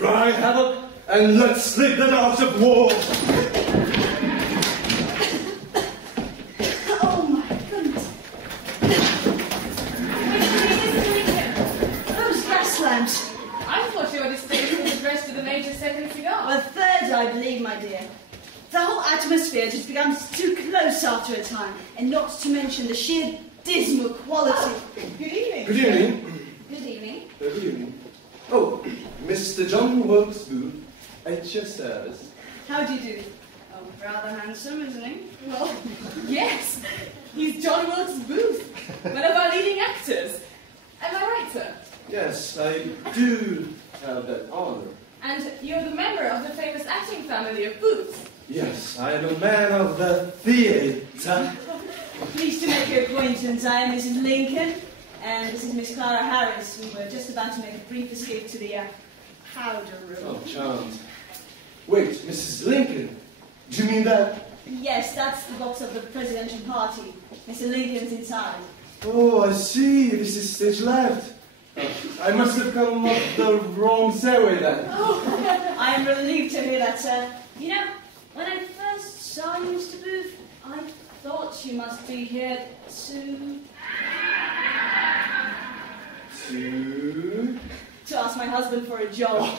cry havoc, and let's slip the dogs of war. Oh my goodness. Those gas lamps. I thought you were distinguishing the rest of the Major's second cigar. Well, third, I believe, my dear. The whole atmosphere just becomes too close after a time, and not to mention the sheer dismal quality. Good evening. Good evening. Good evening. Good evening. Oh, Mr. John Wilkes Booth, at your service. How do you do? Oh, rather handsome, isn't he? Well, yes. He's John Wilkes Booth, one of our leading actors. Am I right, sir? Yes, I do have that honor. And you're the member of the famous acting family of Booths. Yes, I am a man of the theatre. Pleased to make your acquaintance. I am Mrs. Lincoln, and this is Miss Clara Harris. We were just about to make a brief escape to the powder room. Oh, charmed. Wait, Mrs. Lincoln? Do you mean that? Yes, that's the box of the presidential party. Mr. Lincoln's inside. Oh, I see. This is stage left. I must have come up the wrong stairway then. Oh, I am relieved to hear that, sir. You know, when I first saw you, Mr. Booth, I thought you must be here to ask my husband for a job.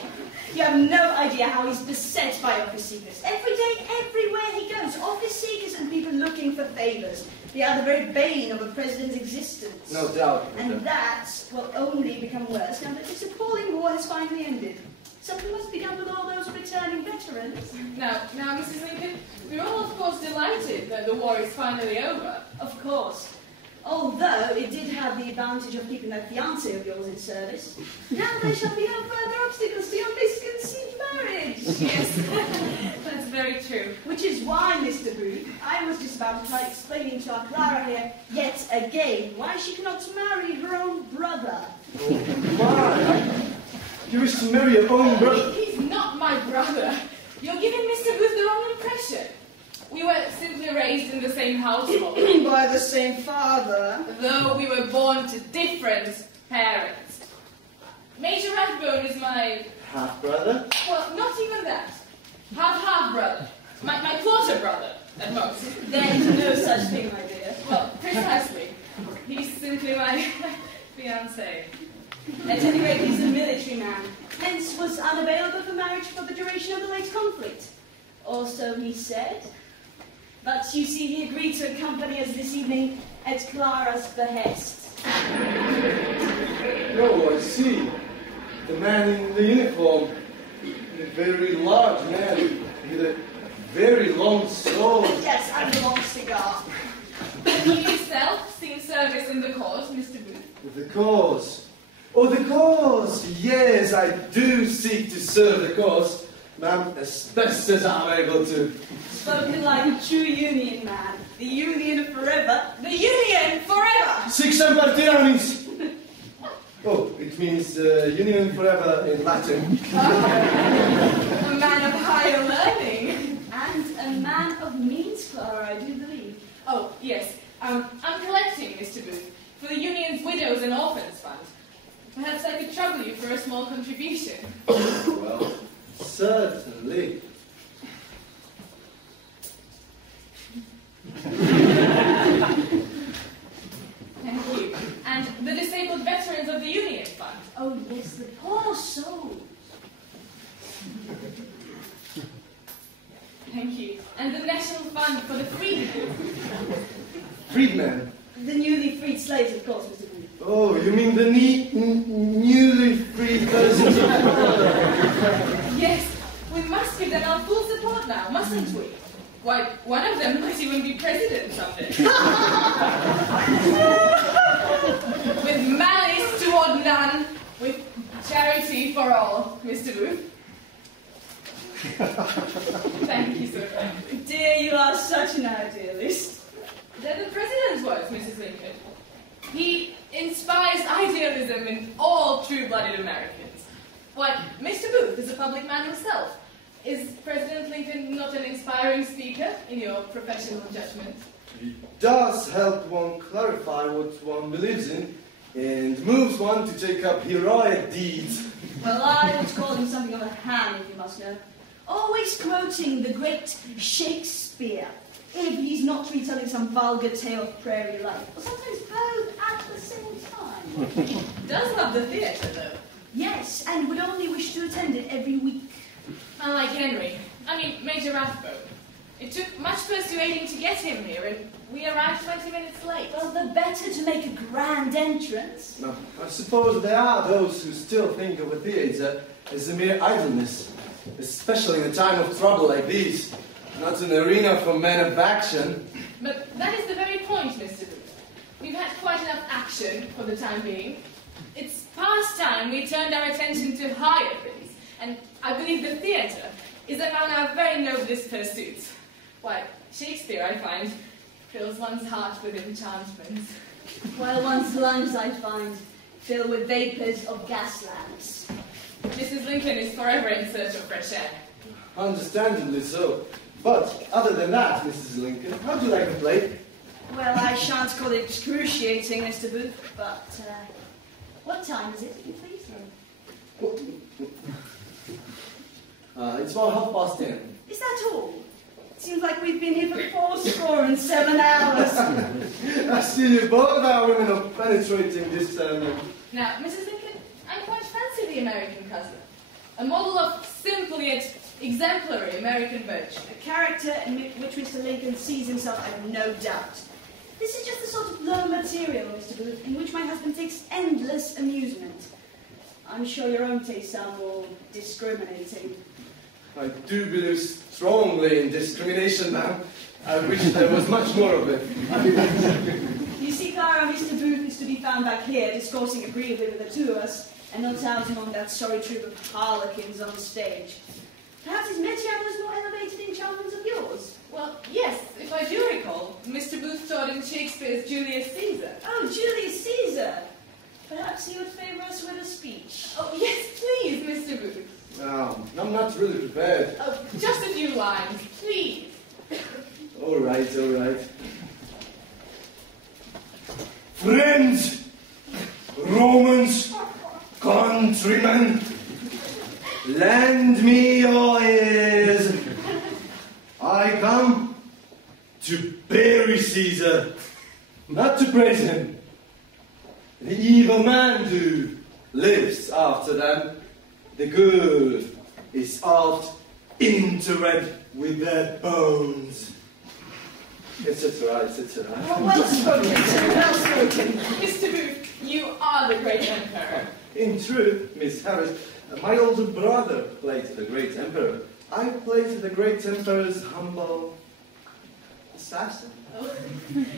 You have no idea how he's beset by office seekers. Every day, everywhere he goes, office seekers and people looking for favours. They are the very bane of a president's existence. No doubt. And that will only become worse now that this appalling war has finally ended. Something must be done with all those returning veterans. Now, Mrs. Lincoln, we're all, of course, delighted that the war is finally over. Of course. Although it did have the advantage of keeping that fiancé of yours in service. Now there shall be no further obstacles to your misconceived marriage. Yes, that's very true. Which is why, Mr. Booth, I was just about to try explaining to our Clara here, yet again, why she cannot marry her own brother. Oh, why? You wish to marry your own brother? He's not my brother. You're giving Mr. Booth the wrong impression. We were simply raised in the same household. By the same father. Though we were born to different parents. Major Rathbone is my... half-brother? Well, not even that. Half-brother. My quarter brother, at most. There's no such thing, my dear. Well, precisely. He's simply my fiancé. At any rate, he's a military man, hence was unavailable for marriage for the duration of the late conflict. Also, he said. But you see, he agreed to accompany us this evening at Clara's behest. Oh, I see. The man in the uniform. A very large man with a very long sword. Yes, and a long cigar. He himself seen service in the cause, Mr. Booth. The cause. Oh, the cause! Yes, I do seek to serve the cause, ma'am, as best as I'm able to. Spoken like a true Union man. The Union forever. The Union forever! Sic semper tyrannis! Oh, it means union forever in Latin. A man of higher learning. And a man of means, Clara, I do believe. Oh, yes. I'm collecting, Mr. Booth, for the Union's Widows and Orphans Fund. Perhaps I could trouble you for a small contribution. Well, certainly. Thank you. And the Disabled Veterans of the Union Fund. Oh, yes, the poor souls. Thank you. And the National Fund for the Freedmen. Freedmen? The newly freed slaves, of course, Mr. Booth. Oh, you mean the newly freed persons of the world? Yes, we must give them our full support now, mustn't we? Why, one of them might even be president someday. With malice toward none, with charity for all, Mr. Booth. Thank you so kindly. Dear, you are such an idealist. They're the president's words, Mrs. Lincoln. He inspires idealism in all true-blooded Americans. Why, Mr. Booth is a public man himself. Is President Lincoln not an inspiring speaker, in your professional judgment? It does help one clarify what one believes in, and moves one to take up heroic deeds. Well, I would call him something of a ham, if you must know. Always quoting the great Shakespeare, if he's not retelling some vulgar tale of prairie life, or sometimes both at the same time. Does love the theatre, though. Yes, and would only wish to attend it every week. Unlike Henry, Major Rathbone. It took much persuading to get him here, and we arrived 20 minutes late. Well, the better to make a grand entrance. Now, I suppose there are those who still think of a theatre as a mere idleness, especially in a time of trouble like this, not an arena for men of action. But that is the very point, Mr. Booth. We've had quite enough action for the time being. It's past time we turned our attention to higher things, and I believe the theatre is among our very noblest pursuits. Why, Shakespeare, I find, fills one's heart with enchantments, While one's lungs, I find, fill with vapours of gas lamps. Mrs. Lincoln is forever in search of fresh air. Understandably so. But, other than that, Mrs. Lincoln, how do you like the play? Well, I shan't call it excruciating, Mr. Booth, but, what time is it, if you please? It's about 10:30. Is that all? Seems like we've been here for 4 hours. I see you both are women of penetrating discernment. Now, Mrs. Lincoln, I quite fancy the American cousin. A model of simple yet exemplary American virtue. A character in which Mr. Lincoln sees himself, I have no doubt. This is just the sort of low material, Mr. Booth, in which my husband takes endless amusement. I'm sure your own tastes are more discriminating. I do believe strongly in discrimination now. I wish there was much more of it. You see, Clara, Mr. Booth is to be found back here, discoursing agreeably with the two of us, and not out among that sorry troop of harlequins on stage. Perhaps his métier are those more elevated enchantments of yours? Well, yes, if I do recall, Mr. Booth taught in Shakespeare's Julius Caesar. Oh, Julius Caesar! Perhaps he would favour us with a speech. Oh, yes, please, Mr. Booth. I'm not really prepared. Oh, just a few lines, please. All right. Friends, Romans, countrymen, lend me your ears. I come to bury Caesar, not to praise him. The evil man who lives after them, the good is oft interred with their bones. Etc. Oh, well spoken, sir, well spoken. Mr. Booth, you are the great emperor. In truth, Miss Harris, my older brother played the great emperor. I played the great emperor's humble assassin. Oh,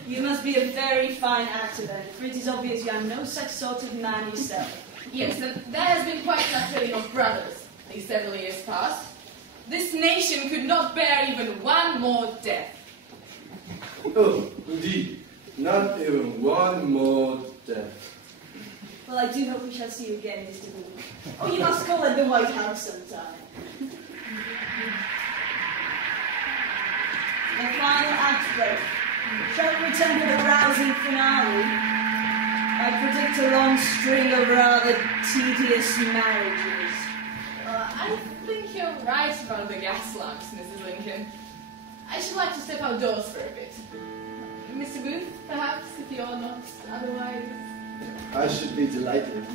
you must be a very fine actor then, for it is obvious you are no such sort of man yourself. Yes, and there has been quite enough killing of brothers these several years past. This nation could not bear even one more death. Oh, indeed. Not even one more death. Well, I do hope we shall see you again, Mr. Booth. Oh, you must call at the White House sometime. The final act break. Shall we return for the rousing finale? I predict a long string of rather tedious marriages. I think you're right about the gas lamps, Mrs. Lincoln. I should like to step outdoors for a bit. Mr. Booth, perhaps, if you're not otherwise... I should be delighted.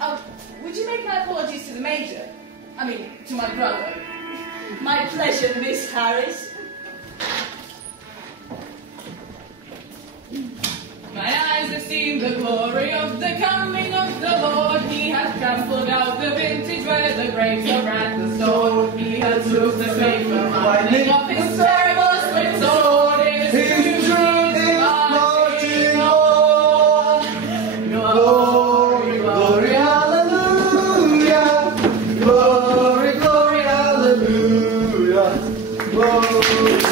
Oh, would you make my apologies to the Major? I mean, to my brother. My pleasure, Miss Harris. My eyes have seen the glory of the coming of the Lord. He hath trampled out the vintage where the grapes are at the store. He has loosed the slave from lightning of his terrible swift sword. His truth is marching on. Glory, glory, hallelujah. Glory, glory, hallelujah. Glory.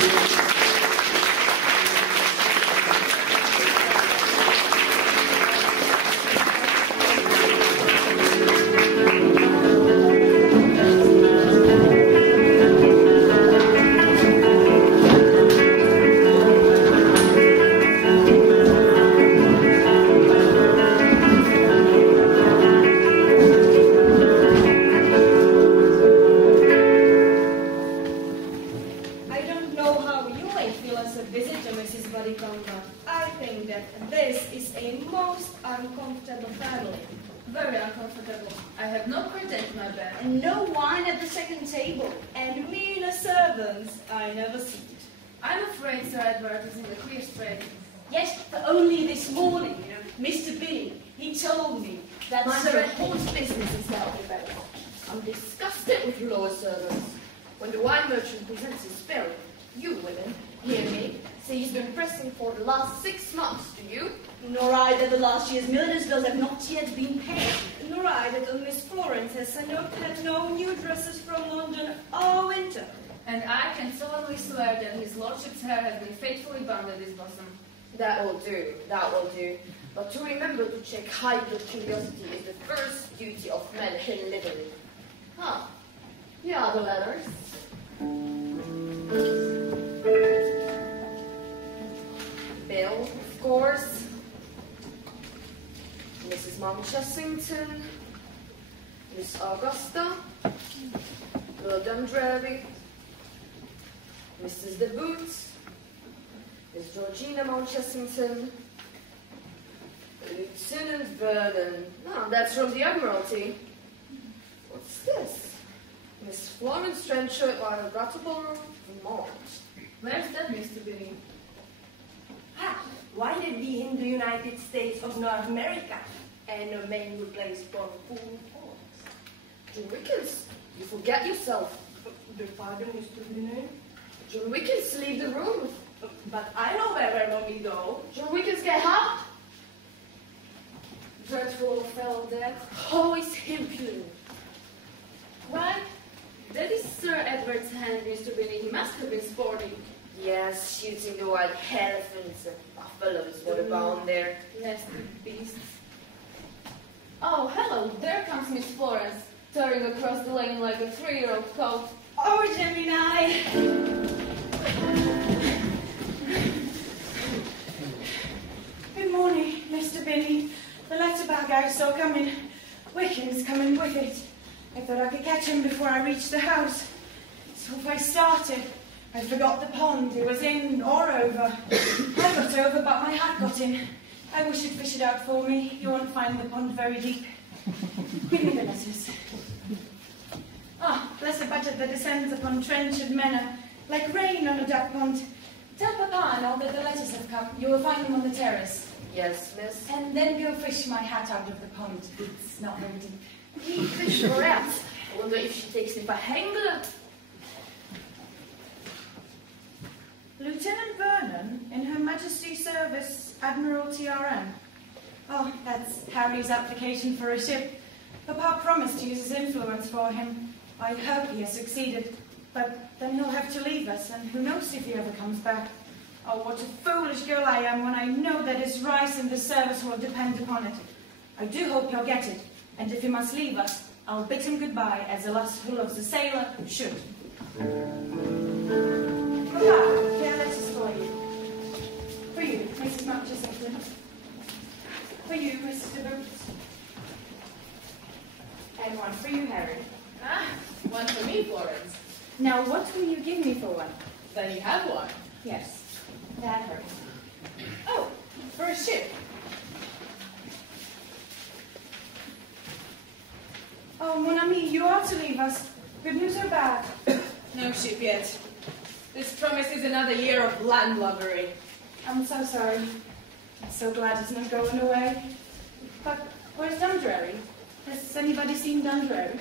uncomfortable family. Very uncomfortable. I have no credit in my bed. And no wine at the second table. And meaner servants I never seen. I'm afraid Sir Edward is in the queer strait. Yes, but only this morning, Mr. Billy, he told me that Sir Edward's business is now about. I'm disgusted with you lower servants. When the wine merchant presents his bill, you women, hear me, say he's been pressing for the last 6 months, do you? Nor I that the last year's milliner's bills have not yet been paid. Nor I that Miss Florence has had no new dresses from London all winter. And I can solemnly swear that his lordship's hair has been faithfully bound at his bosom. That will do, that will do. But to remember to check high-blood curiosity is the first duty of men in livery. Huh. Yeah, the letters. Bill, of course. Mrs. Mountchessington. Miss Augusta. Lord Dundreary. Mrs. de Boots. Miss Georgina Mountchessington. Lieutenant Vernon. No, that's from the Admiralty. What's this? Miss Florence Trenchard, Brattleboro, Vermont. Where's that, Mr. Billy? Ha! Why did we in the United States of North America? And a man who plays buffoon horns. John Wickens, you forget yourself. The pardon, Mr. Billy? John Wickens, leave the room. But I know where mommy go. John Wickens, get up! Dreadful fellow dead. Always him, Peter. Why, that is Sir Edward's hand, Mr. Billy. He must have been sporting. Yes, shooting the wild elephants and buffaloes. What about there? Nasty beasts. Oh, hello, there comes Miss Florence, tearing across the lane like a 3-year-old colt. Oh, Gemini! Good morning, Mr. Billy. The letter bag I saw coming. Wickens coming with it. I thought I could catch him before I reached the house. So if I started, I forgot the pond it was in or over. I got over, but my hat got in. I wish you'd fish it out for me. You won't find the pond very deep. Give me the letters. Ah, blessed budget that descends upon trenchard manor, like rain on a duck pond. Tell Papa and all that the letters have come. You will find them on the terrace. Yes, miss. And then go fish my hat out of the pond. It's not very deep. We fish her out. I wonder if she takes it by hanger. Lieutenant Vernon, in Her Majesty's service, Admiralty RN. Oh, that's Harry's application for a ship. Papa promised to use his influence for him. I hope he has succeeded. But then he'll have to leave us, and who knows if he ever comes back. Oh, what a foolish girl I am when I know that his rise in the service will depend upon it. I do hope he'll get it, and if he must leave us, I'll bid him goodbye as a lass who loves a sailor should. Papa, here, letters for you. For you, Mrs. Mountchessington. For you, Mrs. de Boots. And one for you, Harry. Ah, one for me, Florence. Now, what will you give me for one? Then you have one. Yes, that hurts. Oh, for a ship. Oh, mon ami, you ought to leave us. Good news or bad? No ship yet. This promises another year of landlubbery. I'm so sorry. I'm so glad it's not going away. But where's Dundreary? Has anybody seen Dundreary?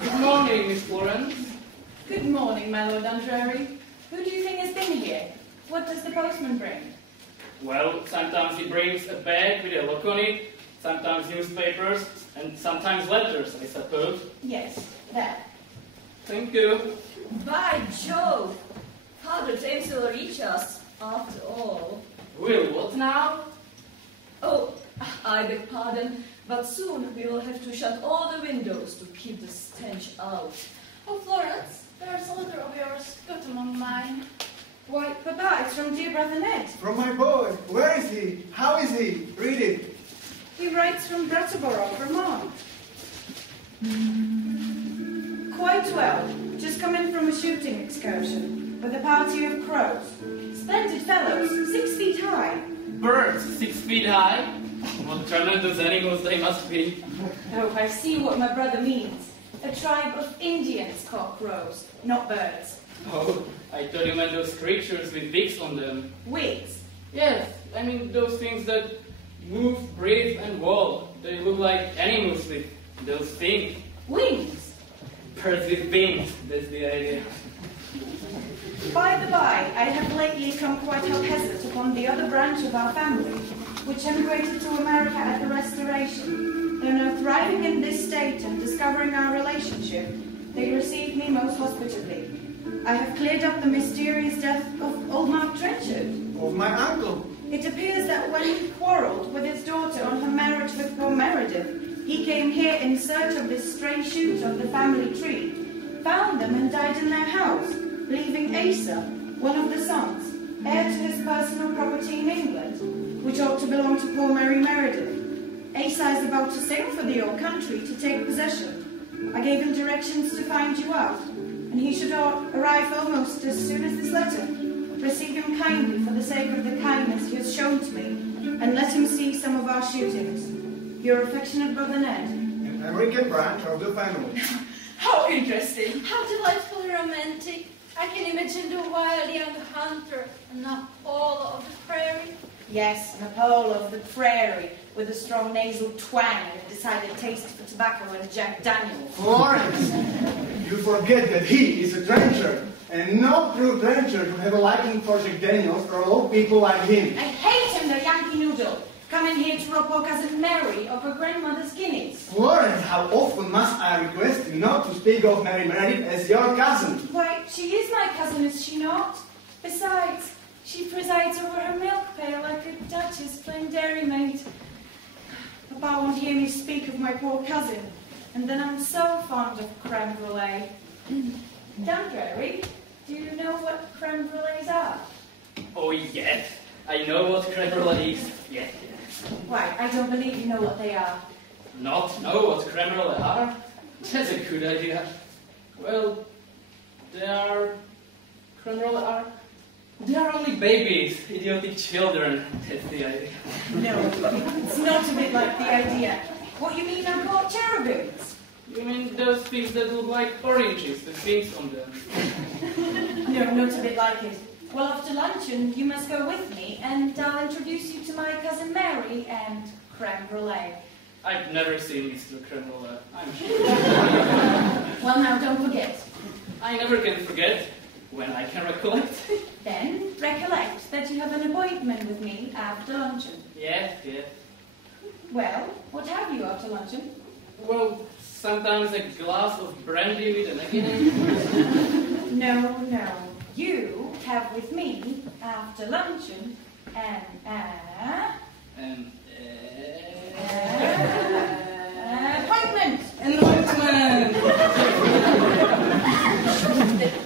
Good morning, Miss Florence. Good morning, my Lord Dundreary. Who do you think has been here? What does the postman bring? Well, sometimes he brings a bag with a lock on it, sometimes newspapers, and sometimes letters, I suppose. Yes, that. Thank you. By Jove! How the tales will reach us, after all. Will, what now? Oh, I beg pardon, but soon we will have to shut all the windows to keep the stench out. Oh, Florence, there's a letter of yours. Got among mine. Why, Papa, it's from dear brother Ned. From my boy. Where is he? How is he? Read it. He writes from Brattleboro, Vermont. Quite well. Just come in from a shooting excursion with a party of crows. Splendid fellows, 6 feet high. Birds 6 feet high? What tremendous animals they must be. Oh, I see what my brother means. A tribe of Indians caught crows, not birds. Oh, I thought you meant those creatures with wigs on them. Wigs? Yes, I mean those things that move, breathe, and walk. They look like animals with those things. Wings? Birds with wings, that's the idea. By the by, I have lately come quite haphazard upon the other branch of our family, which emigrated to America at the Restoration. Though now thriving in this state and discovering our relationship, they received me most hospitably. I have cleared up the mysterious death of old Mark Trenchard. Of my uncle. It appears that when he quarrelled with his daughter on her marriage with poor Meredith, he came here in search of this stray shoot of the family tree, found them and died in their house, leaving Asa, one of the sons, heir to his personal property in England, which ought to belong to poor Mary Meredith. Asa is about to sail for the old country to take possession. I gave him directions to find you out, and he should arrive almost as soon as this letter. Receive him kindly for the sake of the kindness he has shown to me, and let him see some of our shootings. Your affectionate brother Ned. An American branch of the family. How interesting. How delightfully romantic. I can imagine the wild young hunter and Apollo of the prairie. Yes, an Apollo of the prairie, with a strong nasal twang and a decided taste for tobacco and Jack Daniels. Florence! You forget that he is a trencher, and no true trencher would have a liking for Jack Daniels for old people like him. I hate him, the Yankee Noodle, coming here to rob poor cousin Mary of her grandmother's guineas. Florence, how often must I request you not to speak of Mary Meredith as your cousin? Why, she is my cousin, is she not? Besides, she presides over her milk pail like a duchess playing dairymaid. Papa won't hear me speak of my poor cousin, and then I'm so fond of creme brulee. Dundreary, do you know what creme brulees are? Oh, yes. I know what creme brulee is. Yes, yes. Why, I don't believe you know what they are. Not know what creme brulee are? That's a good idea. Well, they are... creme brulee are... They are only babies, idiotic children. That's the idea. No, it's not a bit like the idea. What you mean are called cherubims? You mean those things that look like oranges, the things on them? No, not a bit like it. Well, after luncheon, you must go with me, and I'll introduce you to my cousin Mary and creme brulee. I've never seen Mr. Creme brulee, I'm sure. Well, now, don't forget. I never can forget when I can recollect. Then, recollect that you have an appointment with me after luncheon. Yes, yes. Well, what have you after luncheon? Well, sometimes a glass of brandy with an egg in it. No, no. You have with me after luncheon an appointment. Enlightenment!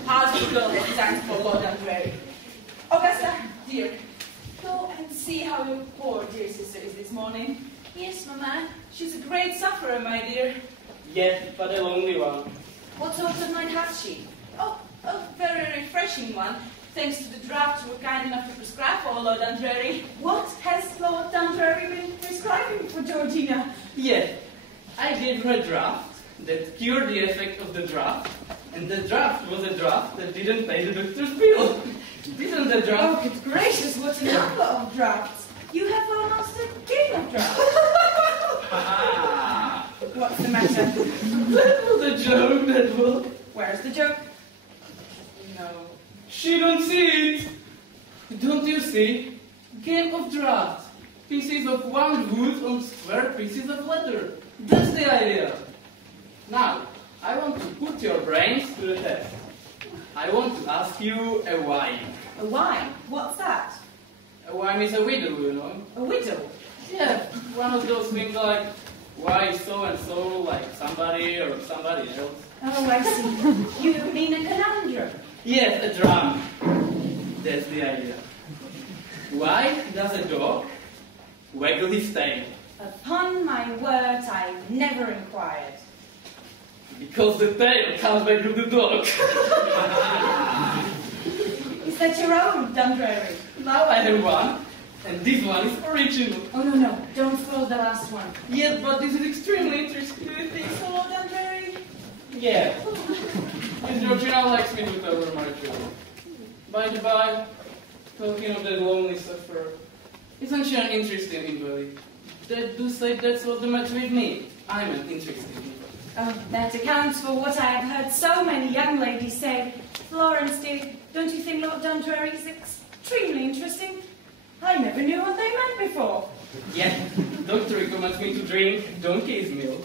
How do you go that stands for Lord Dundreary? Augusta, dear, go and see how your poor dear sister is this morning. Yes, Mamma. She's a great sufferer, my dear. Yes, but a lonely one. What sort of night has she? Oh, a very refreshing one, thanks to the draught you were kind enough to prescribe for Lord Dundreary. What has Lord Dundreary been prescribing for Georgina? Yes, I gave her a draft that cured the effect of the draft, and the draft was a draft that didn't pay the doctor's bill. Didn't the draft? Oh, good gracious, what a number of drafts. You have almost a game of drafts. What's the matter? That was a joke, that was. Where's the joke? No. She don't see it. Don't you see? Game of drafts. Pieces of wound wood on square pieces of leather. That's the idea. Now, I want to put your brains to the test. I want to ask you a why. A wine? What's that? A why is a widow, you know. A widow? Yeah, one of those things like, why so-and-so like somebody or somebody else. Oh, I see. You mean a conundrum? Yes, a drum. That's the idea. Why does a dog waggle his tail? Upon my word, I never inquired. Because the tail can't waggle the dog. Is that your own Dundreary? Now I have one, and this one is original. Oh, no, don't spoil the last one. Yes, but this is extremely interesting. Do you think so, Lord Dundreary? Yeah. Miss Georgina likes me to tell her my joke. By the by, talking of that lonely sufferer, isn't she an interesting invalid? That do say that's what the matter with me. I'm an interesting invalid. Oh, that accounts for what I have heard so many young ladies say. Florence, dear, don't you think Lord Dundreary is extremely interesting? I never knew what they meant before. Yeah, doctor recommends me to drink donkey's milk.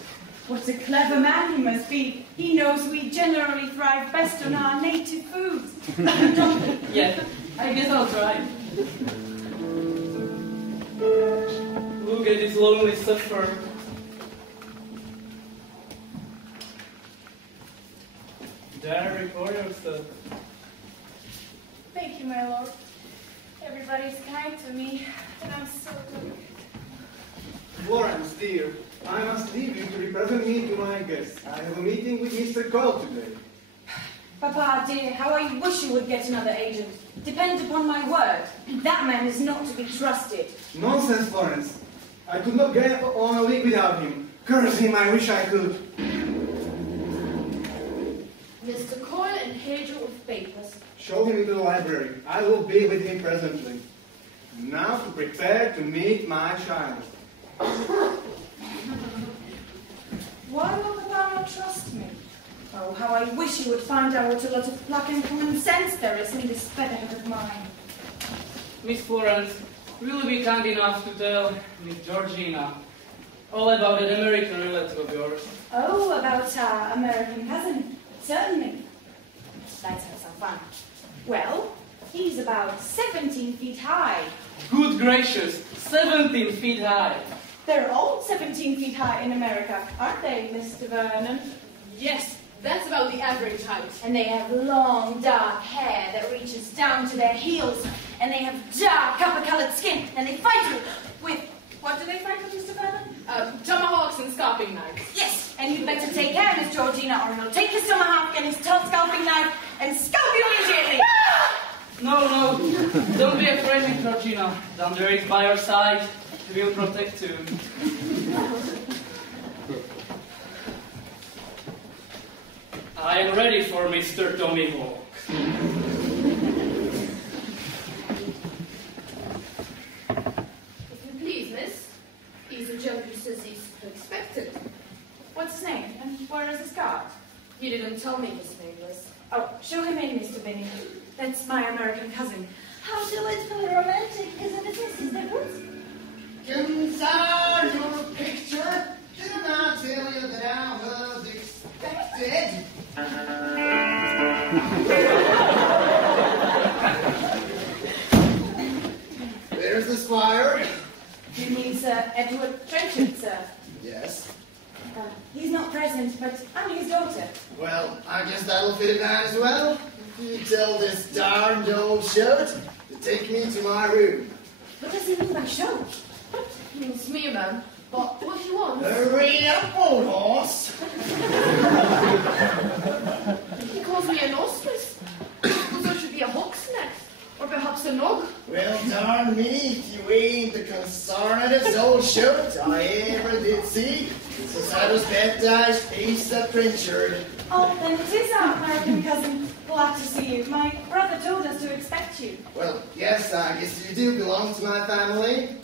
What a clever man he must be. He knows we generally thrive best on our native foods. Yeah, I guess I'll try. Look at this lonely sufferer. Diary for yourself. Thank you, my lord. Everybody's kind to me, and I'm so good. Florence, dear, I must leave you to represent me to my guests. I have a meeting with Mr. Cole today. Papa, dear, how I wish you would get another agent. Depend upon my word. That man is not to be trusted. Nonsense, Florence. I could not get on a week without him. Curse him, I wish I could. Mr. Coyle and Hedgel of papers. Show him into the library. I will be with him presently. Now to prepare to meet my child. Why will Papa not trust me? Oh, how I wish you would find out what a lot of pluck and common sense there is in this featherhead of mine. Miss Florence, will you be kind enough to tell Miss Georgina all about an American relative of yours? Oh, about our American cousin. Certainly. Let's have some fun. Well, he's about 17 feet high. Good gracious, 17 feet high. They're all 17 feet high in America, aren't they, Mr. Vernon? Yes, that's about the average height. And they have long, dark hair that reaches down to their heels. And they have dark, copper-colored skin. And they fight with... What do they fight with, Mr. Vernon? Tomahawks and scalping knives. Yes, and you'd better take care, Miss Georgina, or he'll take his tomahawk and his tall scalping knife and scalp you immediately. No, don't be afraid, Miss Georgina. Dundreary is by your side. He will protect you. I am ready for Mr. Tomahawk. If you please, miss, he's a gentleman who says he's expected. What's his name, and where is his card? He didn't tell me his name was. Oh, show him in, Mr. Binney. That's my American cousin. How delightfully romantic, isn't it, Mrs. Nichols? Concern your picture. Didn't I tell you that I was expected? There's the squire. You mean Sir Edward Trenchard, sir? Yes. He's not present, but I'm his daughter. Well, I guess that'll fit it as well. You tell this darned old shoat to take me to my room. What does he mean by show? He means me, ma'am. But what he wants... Hurry up, old horse. He calls me an ostrich. Suppose I should be a hawk's nest. Or perhaps a nog. Well, darn me, if you ain't the concernedest old shoat I ever did see since I was baptized east of Trenchard. Oh, then it is our American cousin. Glad to see you. My brother told us to expect you. Well, yes, I guess you do belong to my family.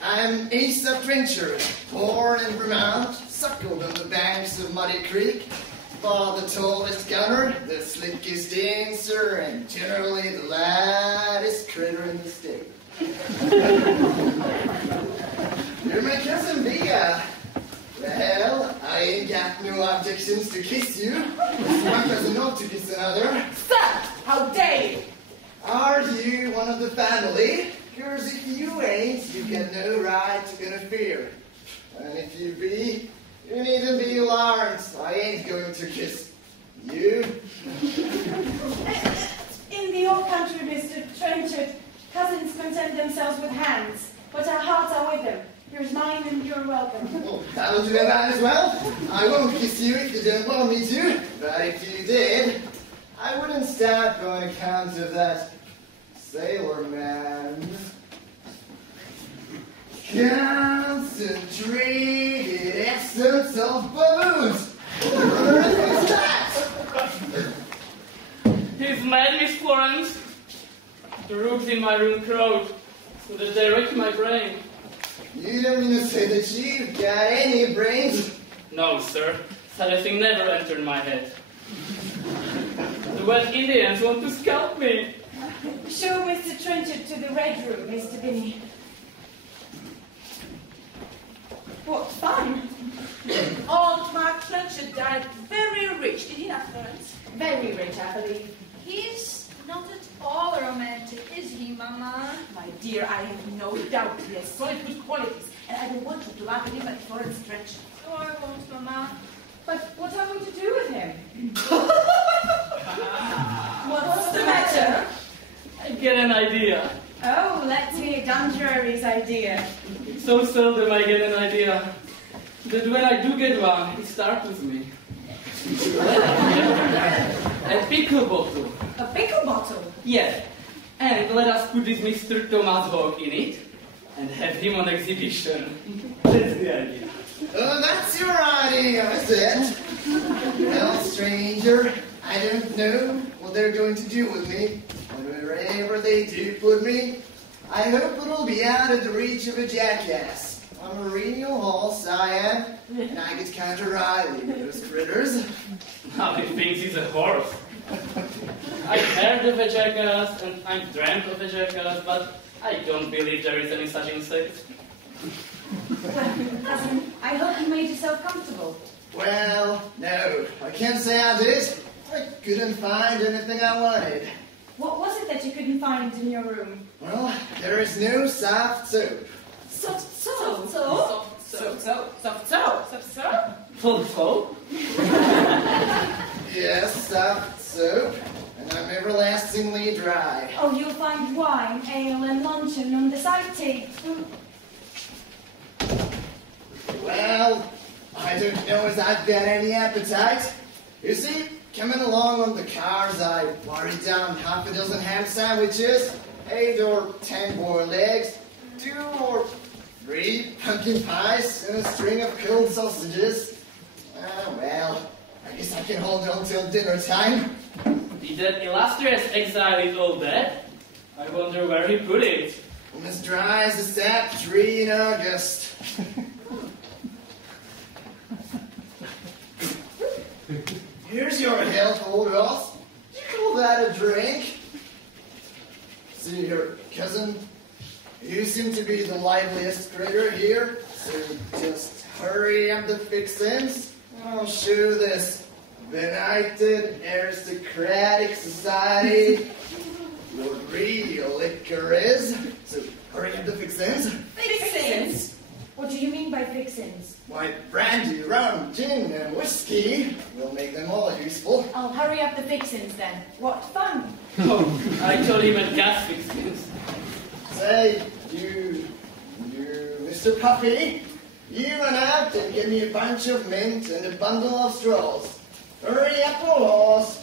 I'm east of Trenchard, born in Vermont, suckled on the banks of Muddy Creek, by the tallest gunner, the slickest dancer, and generally the lightest critter in the state. You're my cousin, Bia. Well, I ain't got no objections to kiss you. It's my cousin not to kiss another. Sir, how dare you? Are you one of the family? Because if you ain't, you've got no right to interfere. And if you be, you needn't be Lawrence. I ain't going to kiss you. In the old country, Mr. Trenchard, cousins content themselves with hands, but our hearts are with them. Here's mine, and you're welcome. Well, that'll do that as well. I won't kiss you if you don't want me to, but if you did, I wouldn't stop on account of that sailorman. Concentrated essence of baboons. What on earth is that? He's mad, Miss Florence. The rooks in my room crowed, so that they wrecked my brain. You don't mean to say that you've got any brains? No, sir. Such a thing never entered my head. The West Indians want to scalp me. Show Mr. Trenchard to the Red Room, Mr. Binney. What fun! Old Mark Trenchard died very rich, did he not, Florence? Very rich, I believe. He's not at all romantic, is he, Mama? My dear, I have no doubt he has solid good qualities, and I don't want you to laugh at him like Florence Trenchard. Oh, I won't, Mama. But what are we to do with him? What's the matter? I get an idea. Oh, let's hear Dundreary's idea. So seldom I get an idea that when I do get one, it startles me. A pickle bottle. A pickle bottle? Yes. And let us put this Mr. Thomas Hawk in it and have him on exhibition. That's the idea. Oh, that's your idea, is it? Well, stranger, I don't know what they're going to do with me. Wherever they do put me, I hope it'll be out of the reach of a jackass. I'm a real horse, I am, and I get kind of riley with those critters. Now he thinks he's a horse. I've heard of a jackass and I've dreamt of a jackass, but I don't believe there is any such insect. Well, cousin, I hope you made yourself comfortable. Well, no, I can't say I did. I couldn't find anything I wanted. What was it that you couldn't find in your room? Well, there is no soft soap. Soft soap. Soft Soft soap. Soft soap. Soft soap. Full soap? Yes, soft soap, and I'm everlastingly dry. Oh, you'll find wine, ale, and luncheon on the side table. Well, I don't know as I've got any appetite. You see, coming along on the cars, I worried down half a dozen ham sandwiches, 8 or 10 boiled eggs, 2 or 3 pumpkin pies, and a string of cold sausages. Well, I guess I can hold on till dinner time. Did that illustrious exile eat all that? I wonder where he put it. I'm as dry as a sap tree in August. Here's your health, old Ross. You call that a drink? See here, cousin. You seem to be the liveliest critter here, so just hurry up the fixins. I'll show this benighted aristocratic society what real liquor is. So hurry up the fixins. Fixins. What do you mean by fixins? Why, brandy, rum, gin, and whiskey will make them all useful. I'll hurry up the fixins then. What fun! Oh, I told him at gas fixings. Say, you, Mr. Puffy, you run out and give me a bunch of mint and a bundle of straws. Hurry up, old horse.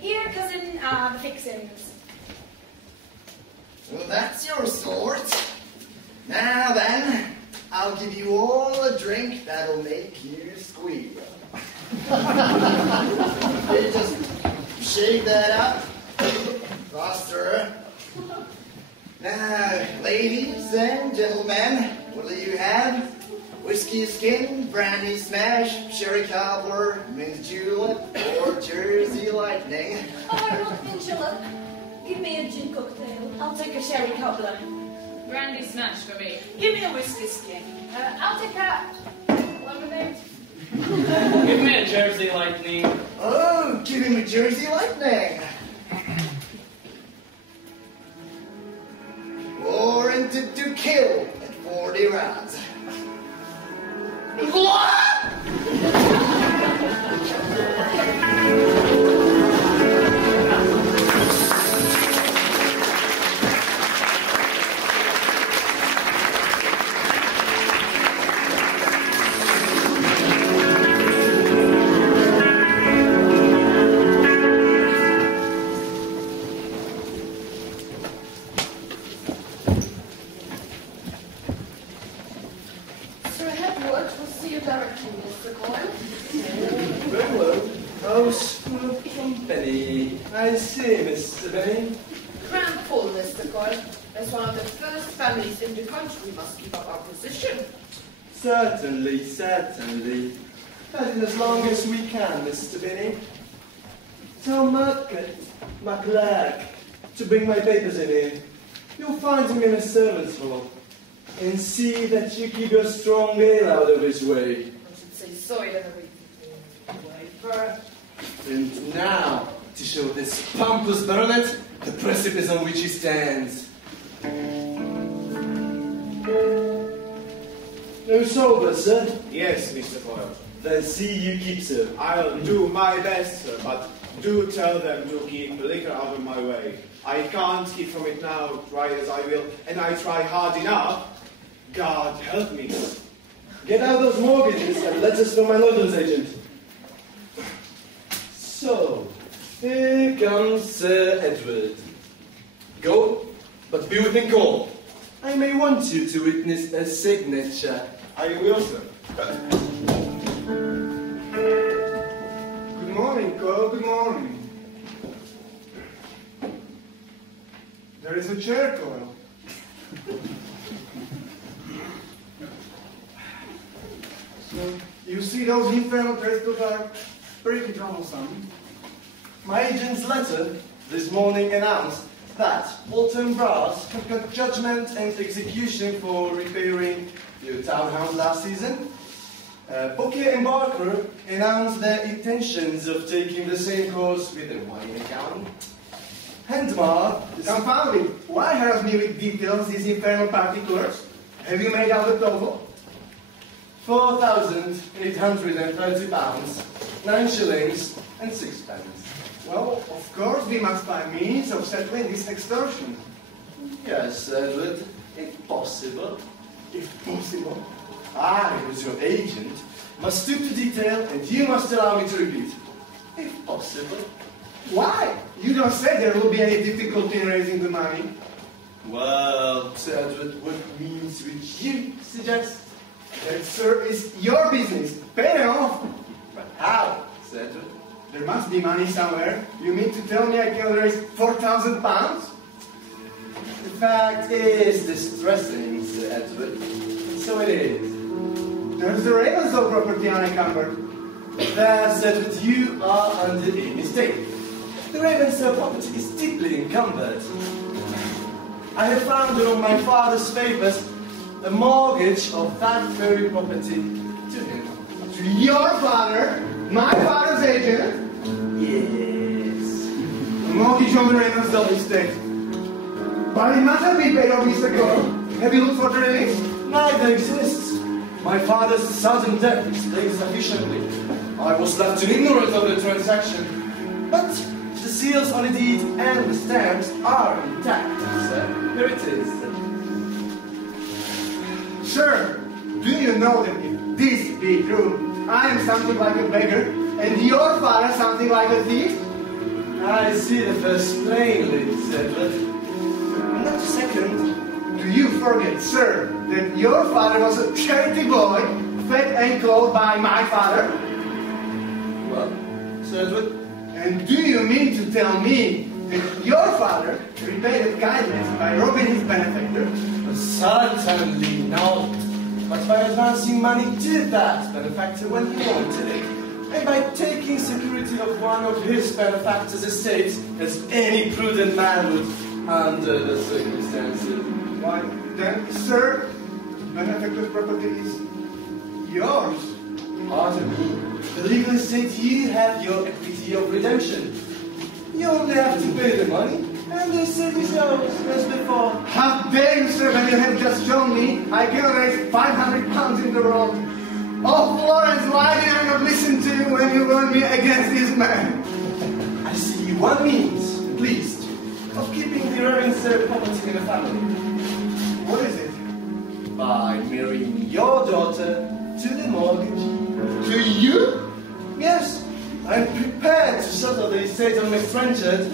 Here, cousin, are the fixins. Well, that's your sort. Now then, I'll give you all a drink that'll make you squeal. You just shake that up. Faster. Now, ladies and gentlemen, what'll you have? Whiskey skin, brandy smash, sherry cobbler, mint julep, or Jersey lightning. Oh, I want mint julep. Give me a gin cocktail. I'll take a sherry cobbler. Brandy smash for me. Give me a whiskey skin. I'll take a lemonade. Give me a Jersey lightning. Oh, give him a Jersey lightning. Warranted to kill at 40 rounds. see, Mr. Benny. Cramp full, Mr. Coyle. As one of the first families in the country, we must keep up our position. Certainly, certainly. That is as long as we can, Mr. Benny. Tell my clerk to bring my papers in here. You'll find him in a servant's hall. And see that you keep your strong ale out of his way. I should say sorry that And now, to show this pompous baronet the precipice on which he stands. No sober, sir? Yes, Mr. Coyle. Then see you keep, sir. I'll do my best, sir, but do tell them to keep liquor out of my way. I can't keep from it now, try as I will, and I try hard enough. God help me. Get out those mortgages and letters from my London's agent. So, here comes Sir Edward. Go, but be within call. I may want you to witness a signature. I will, sir. Good morning, Cole. Good morning. There is a chair, Cole. So, you see those infernal crystals are pretty troublesome. My agent's letter this morning announced that Walton Brass have got judgment and execution for repairing your townhouse last season. Booker and Barker announced their intentions of taking the same course with the wine account. Handmar is... Confounded! Why harass me with details, these infernal particulars? Have you made out the total? £4,830, 9 shillings and 6 pence. Well, of course we must find means of settling this extortion. Yes, Edward, if possible. If possible. I, as your agent, must stoop to detail, and you must allow me to repeat. If possible. Why? You don't say there will be any difficulty in raising the money. Well, Sir Edward, what means which you suggest? That, sir, is your business. Pay it off. But how, Sir Edward? There must be money somewhere. You mean to tell me I can raise £4,000? The fact is distressing, Sir Edward. So it is. There's the Ravensdale property unencumbered. There, Sir Edward, you are under a mistake. The Ravensdale property is deeply encumbered. I have found on my father's papers a mortgage of that very property to him. To your father? My father's agent? Yes. A mortgage on the Ravensdale estate. But it must have been paid off, Mr. Cole. Have you looked for the release? Neither exists. My father's sudden death explains sufficiently. I was left ignorant of the transaction. But the seals on the deed and the stamps are intact, sir. Here it is. Sir, do you know that if this be true, I am something like a beggar, and your father something like a thief? I see the first plainly, Edward. Not a second. Do you forget, sir, that your father was a charity boy, fed and clothed by my father? Well, Sir Edward? And do you mean to tell me that your father repaid the kindness by robbing his benefactor? Certainly not. But by advancing money to that benefactor when he wanted it, and by taking security of one of his benefactor's estates, as any prudent man would under the circumstances. Why, then, sir, benefactor's property is yours. Pardon me. The legal estate, you have your equity of redemption. You only have to pay the money, and the estate is yours, as before. How dare you, sir, when you have just shown me I cannot raise £500 in the world. Oh, Florence, why did I not listen to you when you warned me against this man? I see one means, at least, of keeping the Ravensdale property in the family. What is it? By marrying your daughter to the mortgage. To you? Yes, I'm prepared to settle the estate on Miss Trenchard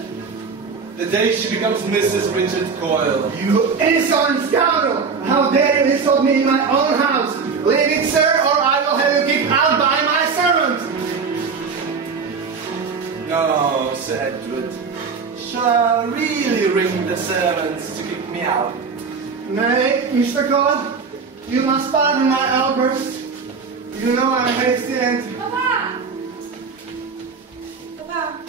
the day she becomes Mrs. Richard Coyle. You insolent scoundrel! How dare you insult me in my own house? Leave it, sir, or I will have you kicked out by my servant! No, Sir Edward. will really ring the servants to kick me out. Nay, Mr. Cole, you must pardon my outburst. You know I'm hasty and... Papa! Papa,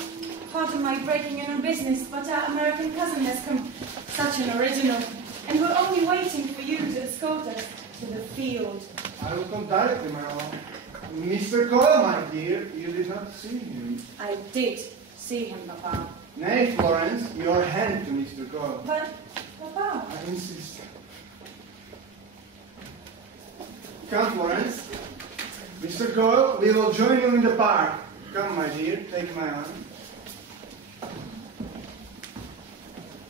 pardon my breaking in on business, but our American cousin has come. Such an original. And we're only waiting for you to escort us to the field. I will come directly, my lord. Mr. Cole, my dear, you did not see him. I did see him, Papa. Nay, Florence, your hand to Mr. Cole. But, Papa... I insist. Come, Florence. Mr. Cole, we will join you in the park. Come, my dear, take my arm.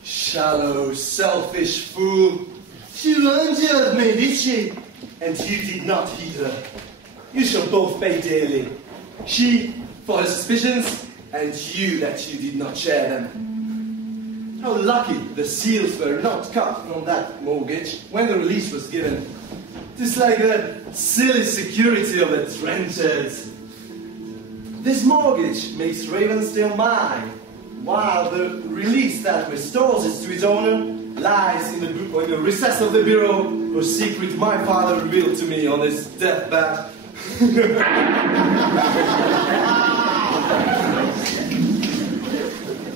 Shallow, selfish fool. She warned you of me, did she? And you did not heed her. You shall both pay dearly. She for her suspicions, and you that you did not share them. How lucky the seals were not cut from that mortgage when the release was given. Just like the silly security of the trenchers. This mortgage makes Ravensdale mine, while the release that restores it to its owner lies in the book or in the recess of the bureau, whose secret my father revealed to me on his deathbed.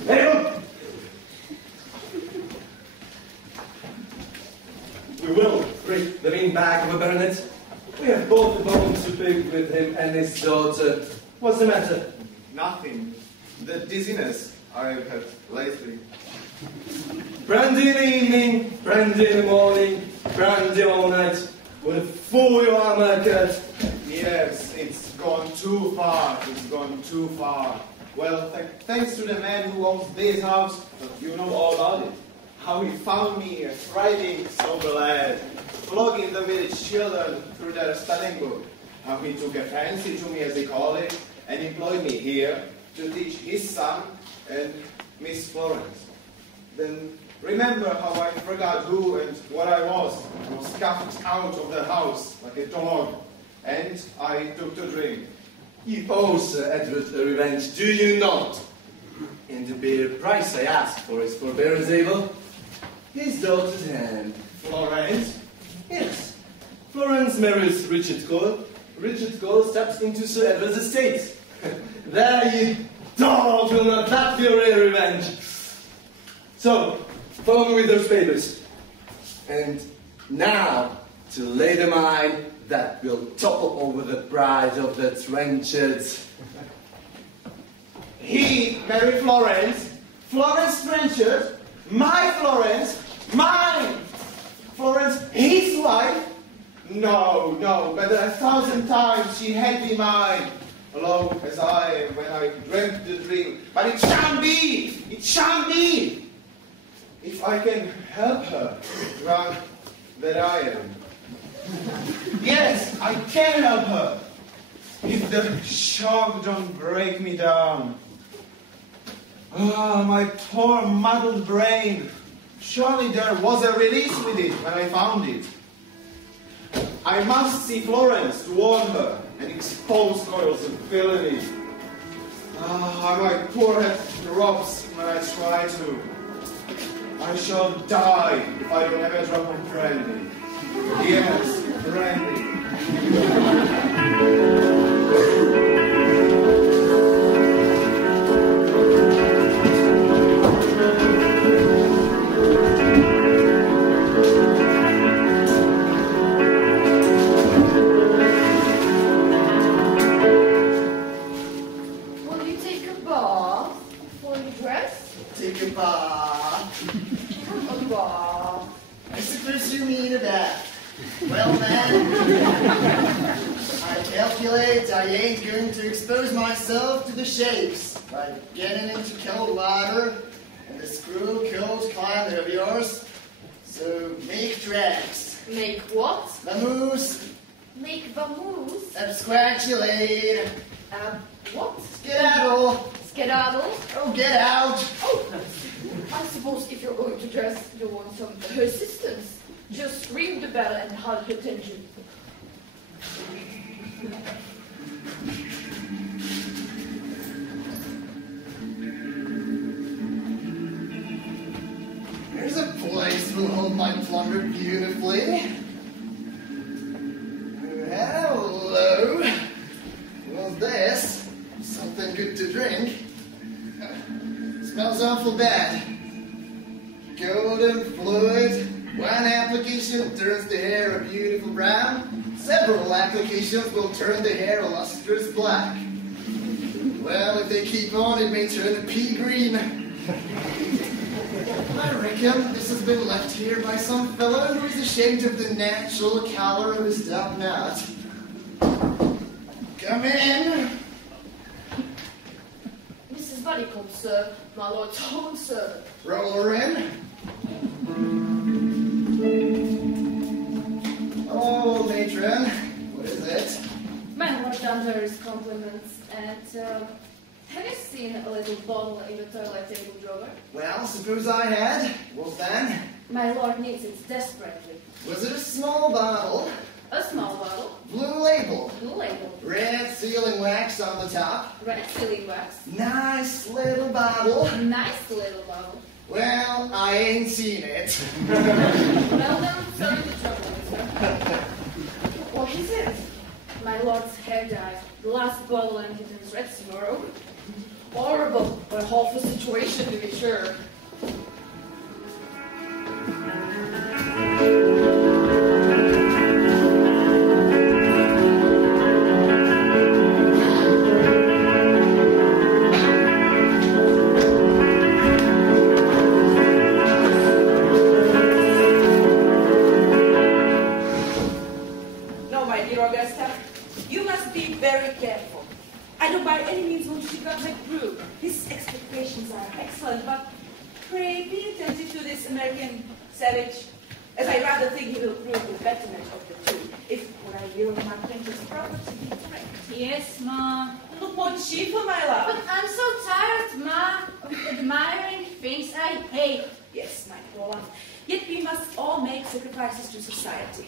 Anyone? We will break the main back of a baronet. We have both the bones to pick with him and his daughter. What's the matter? Nothing. The dizziness I've had lately. Brandy in the evening, brandy in the morning, brandy all night. What a fool you are, Mercat. Yes, it's gone too far. It's gone too far. Well, thanks to the man who owns this house, you know all about it. How he found me a thriving, sober lad, flogging the village children through their spelling book. How he took a fancy to me, as they call it, and employed me here to teach his son and Miss Florence. Then remember how I forgot who and what I was scuffed out of the house like a dog, and I took to drink. You owe Sir Edward a revenge, do you not? And the bare price I asked for his forbearance, Abel? His daughter's hand. Florence? Yes. Florence marries Richard Cole. Richard Cole steps into Sir Edward's estate. There, you dog, will not that be your revenge? So, follow me with those papers. And now, to lay the mine that will topple over the pride of the Trenchards. He married Florence. Florence Trenchard. My Florence. Mine. Florence, his wife. No, no, better 1,000 times she had be mine. Alone as I am when I dreamt the dream. But it shan't be. It shan't be. If I can help her, drunk that I am. Yes, I can help her. If the shock don't break me down. Ah, my poor muddled brain. Surely there was a release with it when I found it. I must see Florence to warn her and expose coils of villainy. Ah, my poor head throbs when I try to. I shall die if I don't have a drop of brandy. Yes, brandy. Will you take a bath before you dress? Take a bath. A bath. I suppose you mean a bath. Well, man, I calculate I ain't going to expose myself to the shakes by getting into cold water and the screw cold climate of yours. So make tracks. Make what? Vamoose. Make vamoose. Absquatulate. What? Skedaddle. Skedaddle? Oh, get out. Oh, I suppose if you're going to dress, you want some assistance. Just ring the bell and have attention. There's a place will hold my plunder beautifully. Hello. What's this? Something good to drink. Smells awful bad. Golden fluid. One application turns the hair a beautiful brown. Several applications will turn the hair a lustrous black. Well, if they keep on, it may turn a pea green. I reckon this has been left here by some fellow who is ashamed of the natural color of his top knot. Come in. Mrs. Bunnycombe, sir, my lord's own servant. Roll her in. Oh, matron, what is it? My Lord Dundreary's compliments, and have you seen a little bottle in the toilet table drawer? Well, suppose I had. What then? My Lord needs it desperately. Was it a small bottle? A small bottle, Blue label. blue label, Red sealing wax on the top. red sealing wax, Nice little bottle. nice little bottle. Well, I ain't seen it. Well then, sorry to trouble you, sir. What is it? My Lord's hair dye, the last bottle and it is red tomorrow. Horrible, but awful situation to be sure. No, my dear Augusta, you must be very careful. I don't by any means want you to become like Brooke. His expectations are excellent, but pray be attentive to this American savage, as I rather think he will prove the betterment of the two, if what I hear of my friend is property be correct. Yes, Ma. Look more cheerful, my love. But I'm so tired, Ma, of admiring things I hate. Yes, my poor one. Yet we must all make sacrifices to society.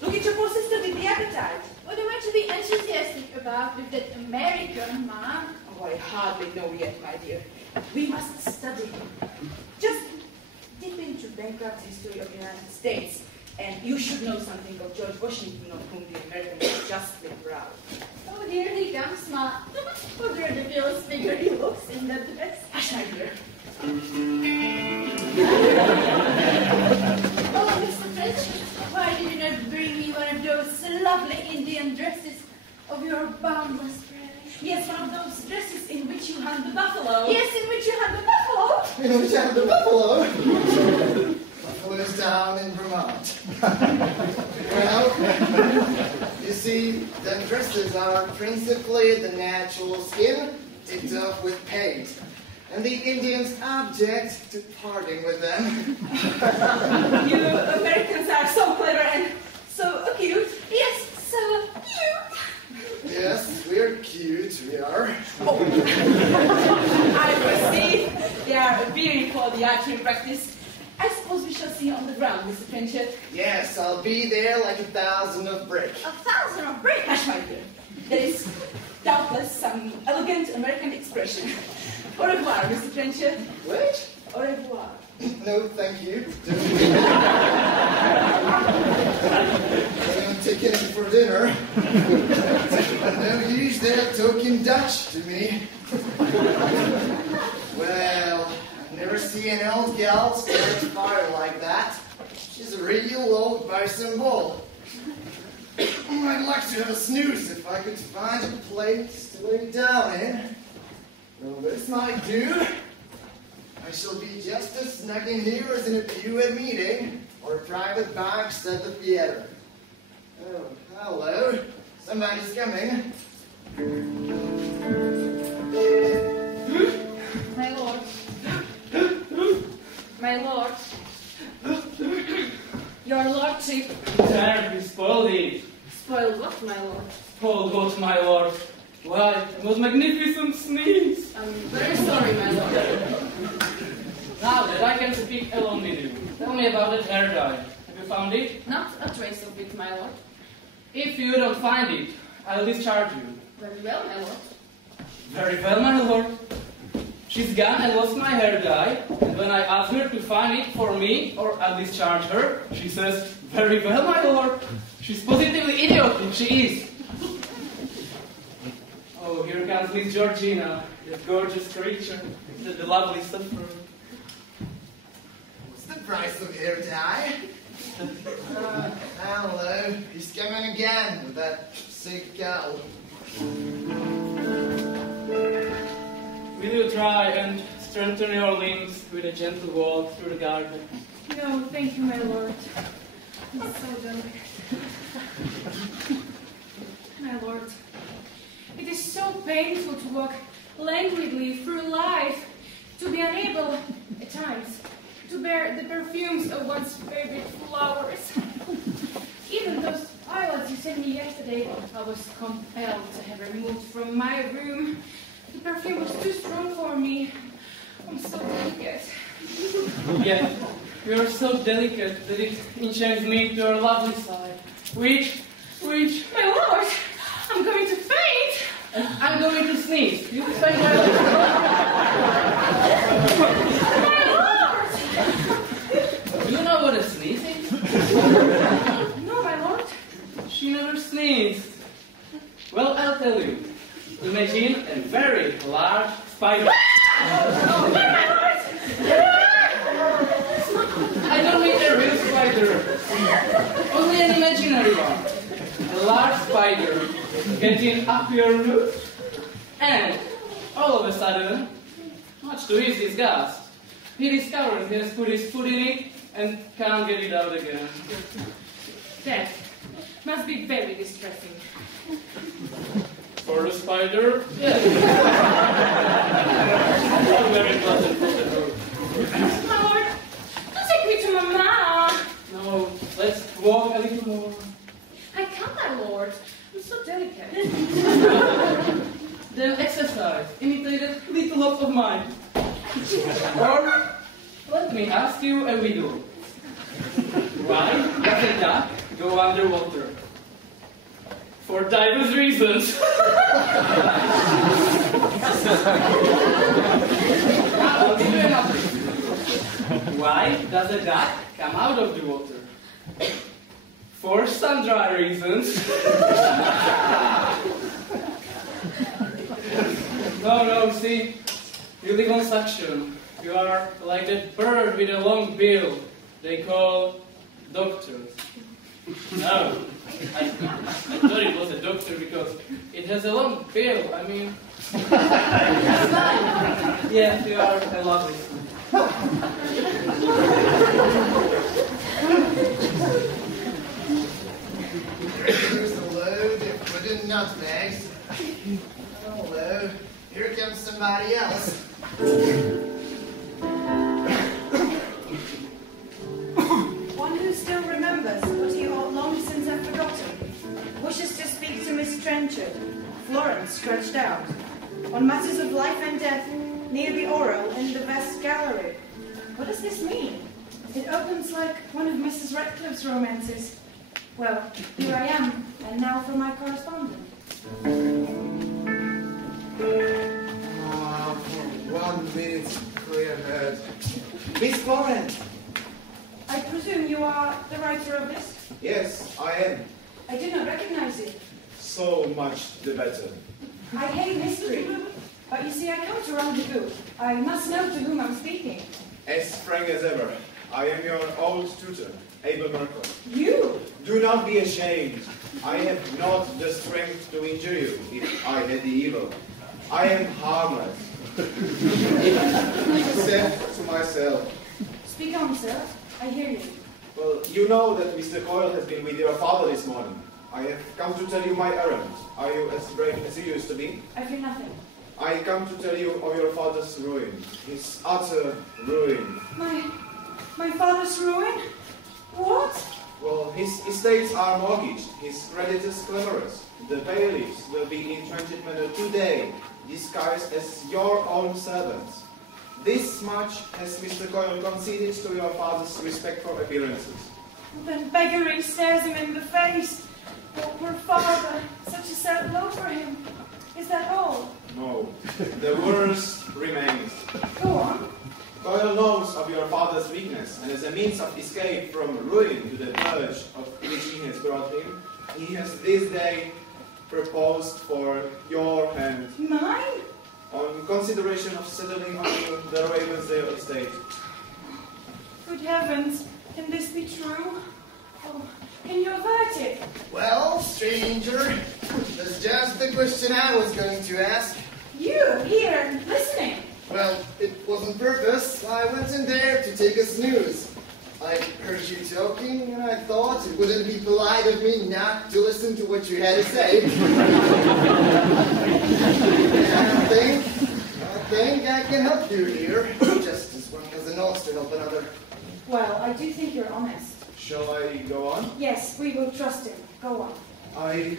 Look at your poor sister with the appetite. What am I to be enthusiastic about with that American, Ma? Oh, I hardly know yet, my dear. We must study. Just dip into bankrupt history of the United States, and you should know something of George Washington, of whom the Americans are justly proud. Oh, here he comes, Ma. What a ridiculous figure he looks in that dress. Hush, my dear. Oh, Mr. French, why did you not bring me one of those lovely Indian dresses of your boundless prairie? Yes, one of those dresses in which you hunt the buffalo. Yes, in which you had the buffalo. In which I have the buffalo. Buffalo's down in Vermont. Well, you see, the dresses are principally the natural skin tipped off with paint. And the Indians object to parting with them. You Americans are so clever and so cute. Yes, so cute. Yes, we're cute, we are. Oh. I perceive they are appearing for the archery practice. I suppose we shall see you on the ground, Mr. Trenchard. Yes, I'll be there like 1,000 of brick. 1,000 of brick. Hush, my dear. There is doubtless some elegant American expression. Au revoir, Mr. Trenchard. What? Au revoir. No, thank you. I'm taking it for dinner. No use that talking Dutch to me. Well, I've never seen an old gal stare at fire like that. She's a real old bison bull. I'd like to have a snooze if I could find a place to lay down in. Well, this might do. I shall be just as snug in here as in a pew at meeting or a private box at the theater. Oh, hello. Somebody's coming. My lord. My lord. Your lordship. There, you spoiled it. Spoiled what, my lord? Spoiled what, my lord? Why, it was magnificent sneeze. I'm very sorry, my lord. Now that I can speak alone with you, tell me about that hair dye. Have you found it? Not a trace of it, my lord. If you don't find it, I'll discharge you. Very well, my lord. Very well, my lord. She's gone and lost my hair dye, and when I ask her to find it for me, or I'll discharge her, she says, "Very well, my lord." She's positively idiotic, she is. Oh, here comes Miss Georgina, that gorgeous creature, the lovely sufferer. What's the price of hair dye? Hello, he's coming again with that sick girl. Will you try and strengthen your limbs with a gentle walk through the garden? No, thank you, my lord. I'm so delicate. My lord, it is so painful to walk languidly through life, to be unable, at times, to bear the perfumes of one's favorite flowers. Even those violets you sent me yesterday, I was compelled to have removed from my room. The perfume was too strong for me. I'm so delicate. Yes, you are so delicate that it enchants me to your lovely side. Which, My lord, I'm going to faint. and I'm going to sneeze. You faint my lord. My lord! Do you know what a sneeze is? No, my lord. She never sneezed. Well, I'll tell you. Imagine a very large spider. Oh, my lord! I don't mean a real spider. Only an imaginary one. A large spider getting up your nose. And all of a sudden, much to his disgust, he discovers he has put his foot in it and can't get it out again. That must be very distressing. For the spider, yes. Not very pleasant for the road. My lord, don't take me to Mama. No, let's walk a little more. I can't, my lord. I'm so delicate. Then exercise. Imitate that little look of mine. Or let me ask you a riddle. Why does a duck go underwater? For diverse reasons. I'll give you another. Why does a duck come out of the water? For sundry reasons. No, see, you live on suction. You are like that bird with a long bill they call doctors. No, I thought it was a doctor because it has a long bill. I mean, yes, you are a lovely son. Here's a load of wooden nutmegs. Hello, here comes somebody else. One who still remembers what he ought long since have forgotten, wishes to speak to Miss Trenchard, Florence stretched out, on matters of life and death near the oral in the West Gallery. What does this mean? It opens like one of Mrs. Radcliffe's romances. Well, here I am, and now for my correspondent. For 1 minute, clear head. Miss Florence! I presume you are the writer of this? Yes, I am. I do not recognize you. So much the better. I hate mystery. But you see, I come to rendezvous. I must know to whom I'm speaking. As frank as ever, I am your old tutor, Abel Merkel. You? Do not be ashamed. I have not the strength to injure you if I had the evil. I am harmless. I said to myself. Speak on, sir. I hear you. Well, you know that Mr. Coyle has been with your father this morning. I have come to tell you my errand. Are you as brave as you used to be? I fear nothing. I come to tell you of your father's ruin. His utter ruin. My father's ruin? What? Well, his estates are mortgaged. His creditors clamorous. The bailiffs will be in transshipment today, disguised as your own servants. This much has Mr. Coyle conceded to your father's respect for appearances. Then beggary stares him in the face. Oh, poor father, such a sad blow for him. Is that all? no. The worst remains. Go on. Goyle knows of your father's weakness, and as a means of escape from ruin to the verge of which he has brought him, he has this day proposed for your hand Mine? on consideration of settling on the Ravensdale estate. Good heavens, can this be true? Oh, can you avert it? Well, stranger, that's just the question I was going to ask. You, here, listening. Well, it wasn't purpose. I went in there to take a snooze. I heard you talking, and I thought it wouldn't be polite of me not to listen to what you had to say. I think I can help you here, just as one has an odds to help another. Well, I do think you're honest. Shall I go on? Yes, we will trust him. Go on. I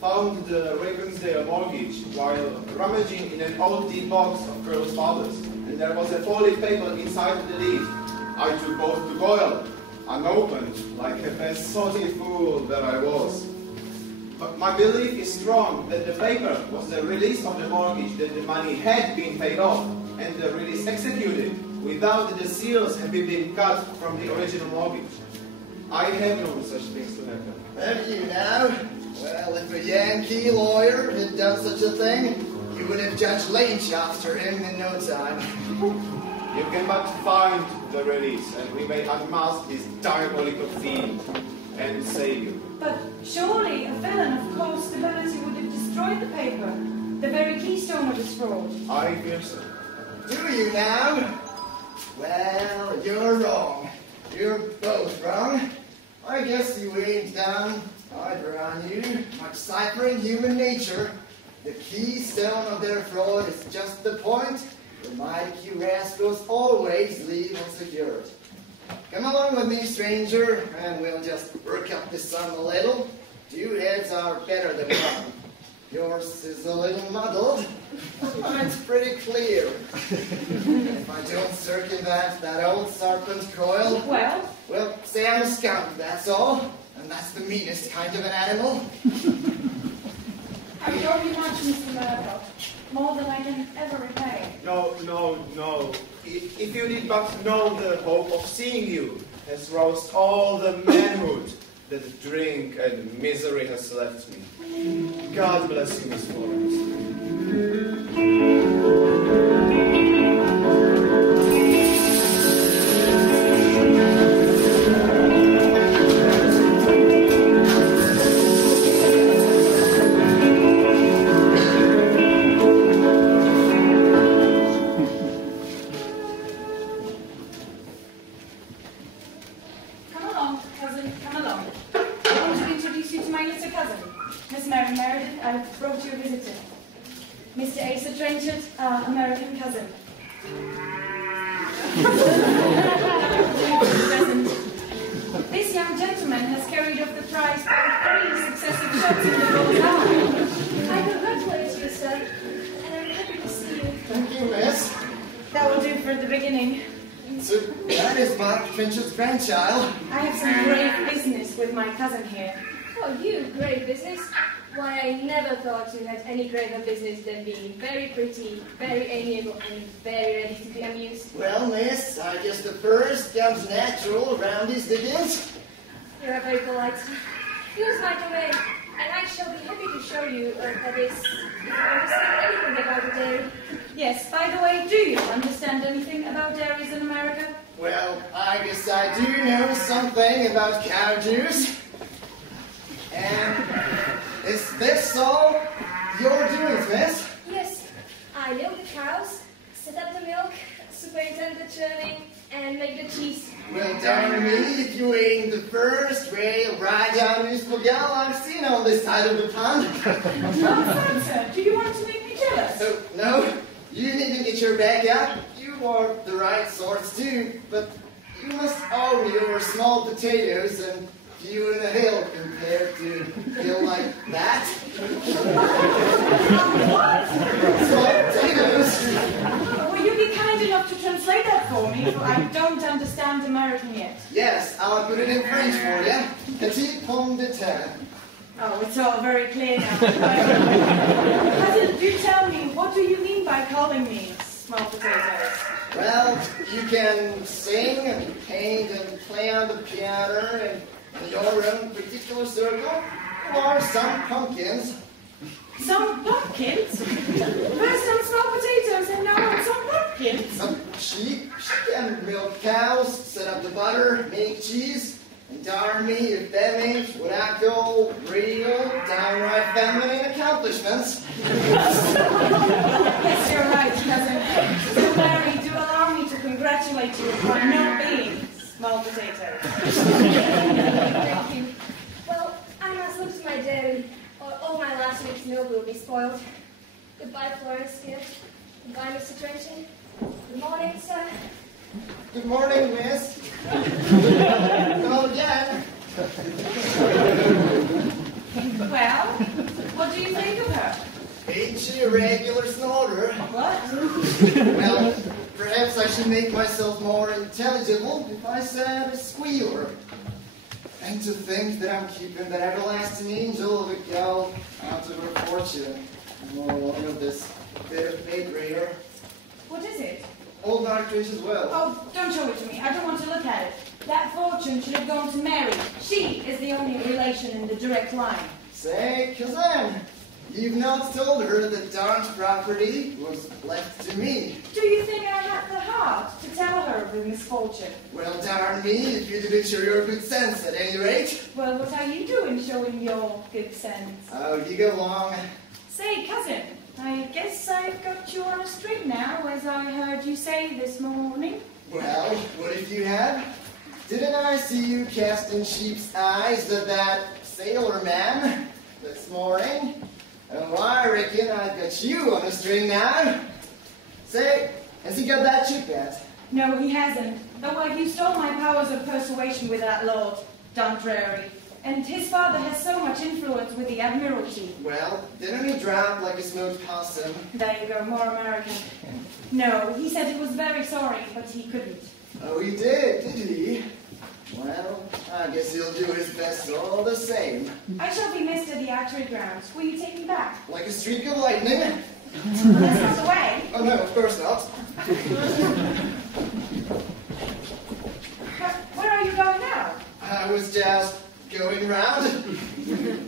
found the Ravensdale mortgage while rummaging in an old deed box of Colonel's father's, and there was a folded paper inside the deed. I took both to Goyle, unopened, like a besotted fool that I was. But my belief is strong that the paper was the release of the mortgage, that the money had been paid off, and the release executed, without the seals having been cut from the original mortgage. I have known such things to happen. Have you now? Well, if a Yankee lawyer had done such a thing, you would have Judge Lynch after him in no time. You can but find the release, and we may unmask this diabolical fiend and save you. But surely a villain of cold stability would have destroyed the paper, the very keystone of his fraud. I fear so. Do you now? Well, you're wrong. You're both wrong. I guess you ain't down either on you. Much ciphering human nature. The keystone of their fraud is just the point where mighty rascals always leave unsecured. Come along with me, stranger, and we'll just work up the sum a little. 2 heads are better than 1. Yours is a little muddled, but mine's pretty clear. If I don't circumvent that old serpent coil, well, say I'm a skunk, that's all. And that's the meanest kind of an animal. I owe you much, Mr. Murdoch. More than I can ever repay. No. If you did but know the hope of seeing you has roused all the manhood that drink and misery has left me. God bless you, Miss Florence. American cousin. This young gentleman has carried off the prize by 3 successive shots in the bull's I congratulate you, sir, and I'm happy to see you. Thank you, miss. That will do for the beginning. So that is Mark Finch's grandchild. I have some grave business with my cousin here. Oh, you, grave business? Why, I never thought you had any graver business than being very pretty, very amiable, and very ready to be amused. Well, miss, I guess the first comes natural around these diggings. You are very polite. Feels like a way, and I shall be happy to show you, that is, if you understand anything about the dairy. Yes, by the way, do you understand anything about dairies in America? Well, I guess I do know something about cow juice. And is this all you're doing, miss? Yes, I milk the cows, set up the milk, superintend the churning, and make the cheese. Well, darn me if you ain't the first real ride-down musical gal I've seen on this side of the pond. Nonsense, sir. Do you want to make me jealous? So, no, you needn't get your back out. You are the right sorts too, but you must own your small potatoes and few in the hill compared to hill like that. What? Small potatoes. Will you be kind enough to translate that for me? For I don't understand American yet. Yes, I'll put it in French for you. Petit pomme de terre. Oh, it's all very clear now. Cousin, do tell me, what do you mean by calling me small potatoes? Well, you can sing and paint and play on the piano in your own particular circle, or some pumpkins. Some pumpkins? First some small potatoes and now on some pumpkins? Some sheep and milk cows, set up the butter, make cheese, and darn me if them ain't what I call real, downright feminine accomplishments. Yes, you're right, cousin. So, Larry, do allow me to congratulate you upon not being small potatoes. Thank you. Well, I must look to my dairy, or all my last week's milk will be spoiled. Goodbye, Florence, dear. Goodbye, Mr. Trenchy. Good morning, sir. Good morning, miss. Hello again. Well, what do you think of her? Ain't she a regular snorter? What? Well, perhaps I should make myself more intelligible if I said a squealer. And to think that I'm keeping that everlasting angel of a girl out of her fortune. Oh, look at this bit of paper here. What is it? Old Archers as well. Oh, don't show it to me. I don't want to look at it. That fortune should have gone to Mary. She is the only relation in the direct line. Say, cousin, you've not told her that Darn's property was left to me. Do you think I had the heart to tell her of the misfortune? Well, darn me, if you didn't show your good sense at any rate. Well, what are you doing showing your good sense? Oh, you go along. Say, cousin, I guess I've got you on a string now, as I heard you say this morning. Well, what if you had? Didn't I see you casting sheep's eyes at that sailor man this morning? Oh, I reckon I've got you on a string now. Say, has he got that chip yet? No, he hasn't. Though I've used all my powers of persuasion with that Lord Dundreary. And his father has so much influence with the Admiralty. Well, didn't he drop like a smoked possum? There you go, more American. No, he said he was very sorry, but he couldn't. Oh, he did he? Well, I guess he'll do his best all the same. I shall be missed at the archery grounds. Will you take me back? Like a streak of lightning? That's not the way. Oh, no, of course not. Where are you going now? I was just going round.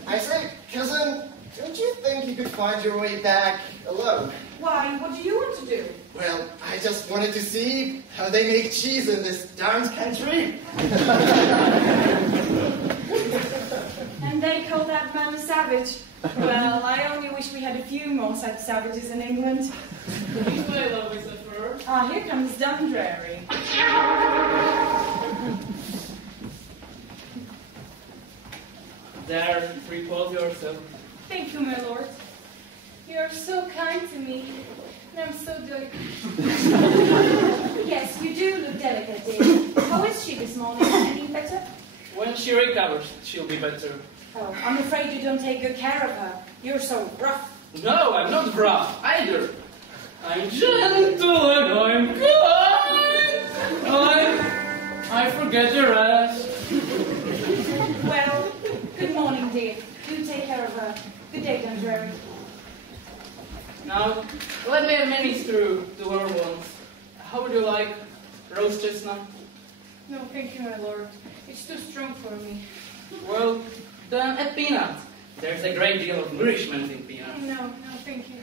I say, cousin, don't you think you could find your way back alone? Why, what do you want to do? Well, I just wanted to see how they make cheese in this darn country. And they call that man a savage. Well, I only wish we had a few more such savages in England. This way, lovely sufferer. Ah, here comes Dundreary. There, repose yourself. Thank you, my lord. You are so kind to me, and I'm so delicate. Yes, you do look delicate, dear. How is she this morning? Any better? When she recovers, she'll be better. Oh, I'm afraid you don't take good care of her. You're so rough. No, I'm not rough either. I'm gentle and I'm kind. I forget the rest. Well, good morning, dear. You take care of her. Good day, Dundreary. Now, let me manage through to our wants. How would you like roast chestnut? No, thank you, my lord. It's too strong for me. Well, then a peanut. There's a great deal of nourishment in peanuts. No, thank you.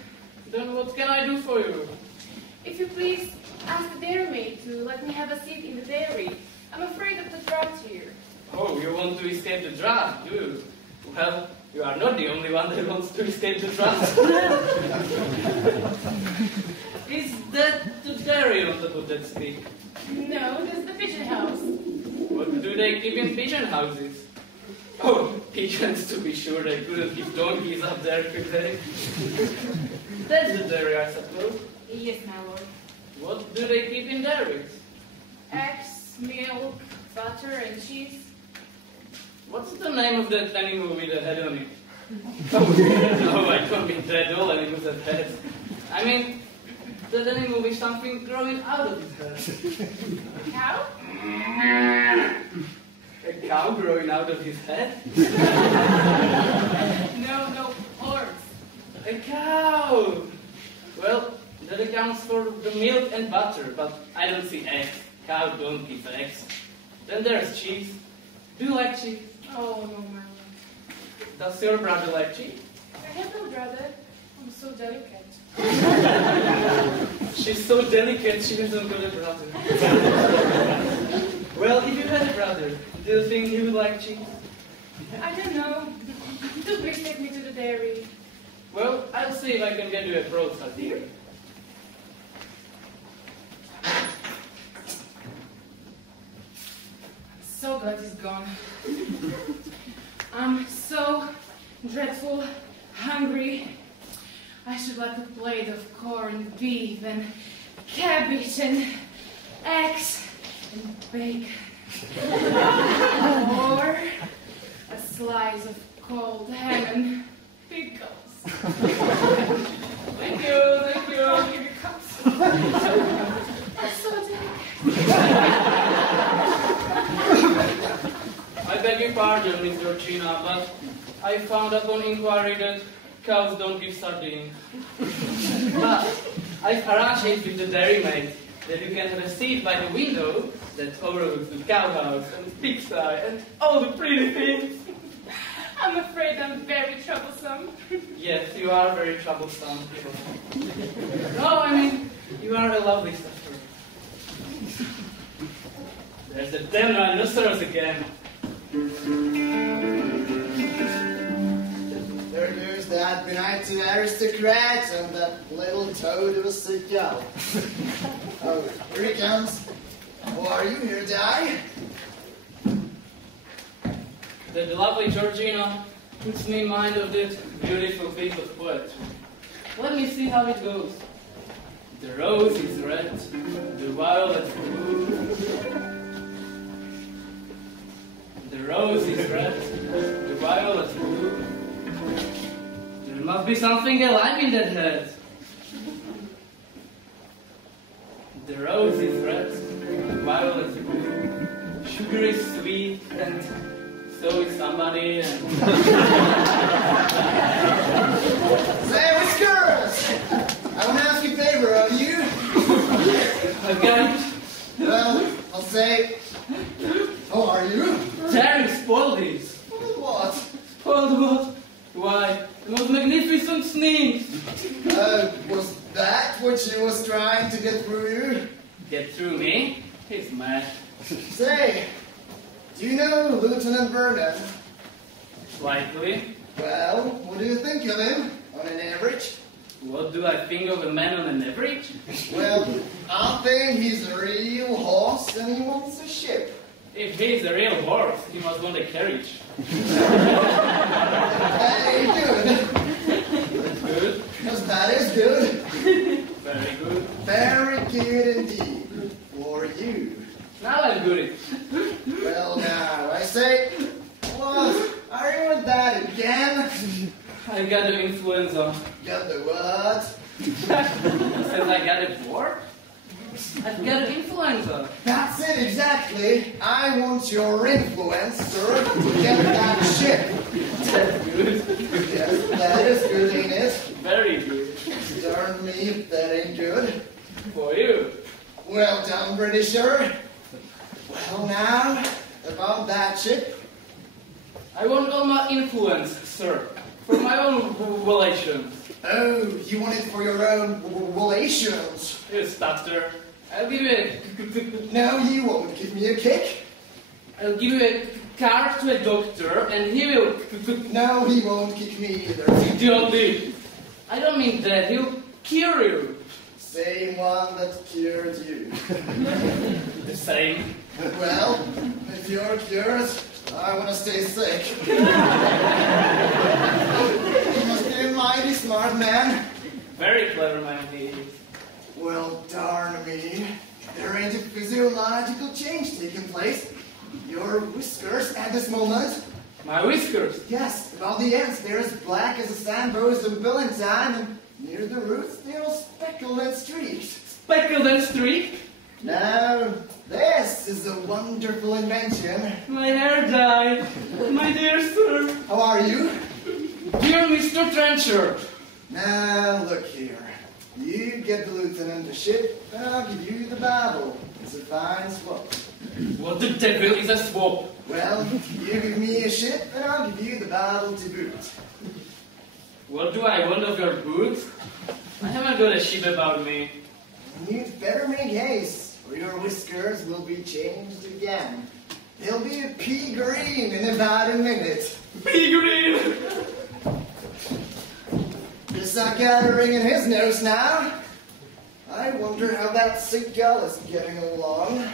Then what can I do for you? If you please, ask the dairymaid to let me have a seat in the dairy. I'm afraid of the drought here. Oh, you want to escape the drought, do you? Well, you are not the only one that wants to escape the drought. Is that the dairy on top of that stick? No, this is the pigeon house. What do they keep in pigeon houses? Oh, pigeons, to be sure. They couldn't keep donkeys up there, could they? That's the dairy, I suppose. Yes, my lord. What do they keep in dairies? Eggs, milk, butter, and cheese. What's the name of that animal with a head on it? Oh, no, I don't mean that. All animals have heads. I mean, that animal with something growing out of its head. Cow? A cow growing growing out of his head? No, horse. A cow! Well, that accounts for the milk and butter, but I don't see eggs. Cow don't give eggs. Then there's cheese. Do you like cheese? Oh, no, my love. Does your brother like cheese? I have no brother. I'm so delicate. She's so delicate, she hasn't got a brother. Well, if you had a brother, do you think he would like cheese? I don't know. Do please take me to the dairy. Well, I'll see if I can get you a broadside here. So glad he's gone. I'm so dreadful hungry. I should like a plate of corned beef and cabbage and eggs and bacon. Or a slice of cold ham and pickles. Thank you. Oh, here it comes. That's so delicate. I beg your pardon, Miss Georgina, but I found upon inquiry that cows don't give sardines. But I've arranged it with the dairymaid that you can have a seat by the window that overlooks the cowhouse and the pigsty and all the pretty things. I'm afraid I'm very troublesome. Yes, you are very troublesome. No, I mean, you are a lovely sister. There's the damn rhinoceros again. There goes that benighted aristocrat and that little toad of a sick gal. Oh, here he comes. Oh, are you here, Di? The lovely Georgina puts me in mind of that beautiful piece of poetry. Let me see how it goes. The rose is red, the violet blue. The rose is red, the violet blue. There must be something alive in that head. The rose is red, the violet is blue. Sugar is sweet, and so is somebody. And Say, Whiskers! I want to ask a favor of you. again, Well, I'll say, how are you? Terry spoiled this. What? Spoiled what? Why, the most magnificent sneeze. Was that what she was trying to get through you? Get through me? He's mad. Say, do you know Lieutenant Vernon? Slightly. Well, what do you think of him, on an average? What do I think of a man on an average? Well, I think he's a real horse and he wants a ship. If he's a real horse, he must want a carriage. Very good. That's good. Because that is good. Very good. Very good indeed. For you. Now I'm good. Well, now, I say, what? Are you with that again? I've got the influenza. Got the what? Since I got it for? I've got an influenza. That's it, exactly. I want your influence, sir, to get that ship. That's good. Yes, that is good, ain't it? Very good. Darn me if that ain't good. For you. Well done, Britisher. Well now, about that ship. I want all my influence, sir. For my own relations. Oh, you want it for your own relations? You stutter. I'll give you a... No, you won't give me a kick. I'll give you a card to a doctor, and he will... No, he won't kick me either. Idiotic. I don't mean that. He'll cure you. Same one that cured you. The same. Well, if you're cured, I want to stay sick. You must be a mighty smart man. Very clever man he is. Well, darn me. There ain't a physiological change taking place. Your whiskers at this moment. My whiskers. Yes, about the ends, they're as black as a sandrose of Billantine, and near the roots, they're all speckled and streaked. Speckled and streaked? No, This is a wonderful invention. My hair dyed. My dear sir. How are you? Dear Mr. Trencher. Now, look here. You get the lieutenant the ship, and I'll give you the Bible. It's a fine swap. What the devil is a swap? Well, you give me a ship, and I'll give you the Bible to boot. What do I want of your boots? I haven't got a ship about me. You'd better make haste, or your whiskers will be changed again. They'll be a pea green in about a minute. Pea green! Guess I got a ring in his nose now. I wonder how that sick gal is getting along.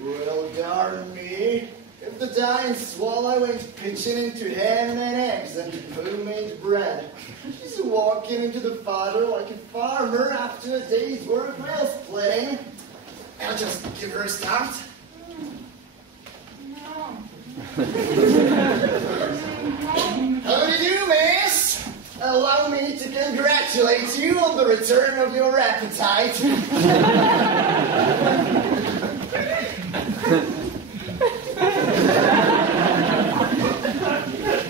Well, darn me. If the dying swallow ain't pitching into ham and eggs and homemade bread. She's walking into the fodder like a farmer after a day's work rail splitting. I'll just give her a start. How do you do, miss? Allow me to congratulate you on the return of your appetite.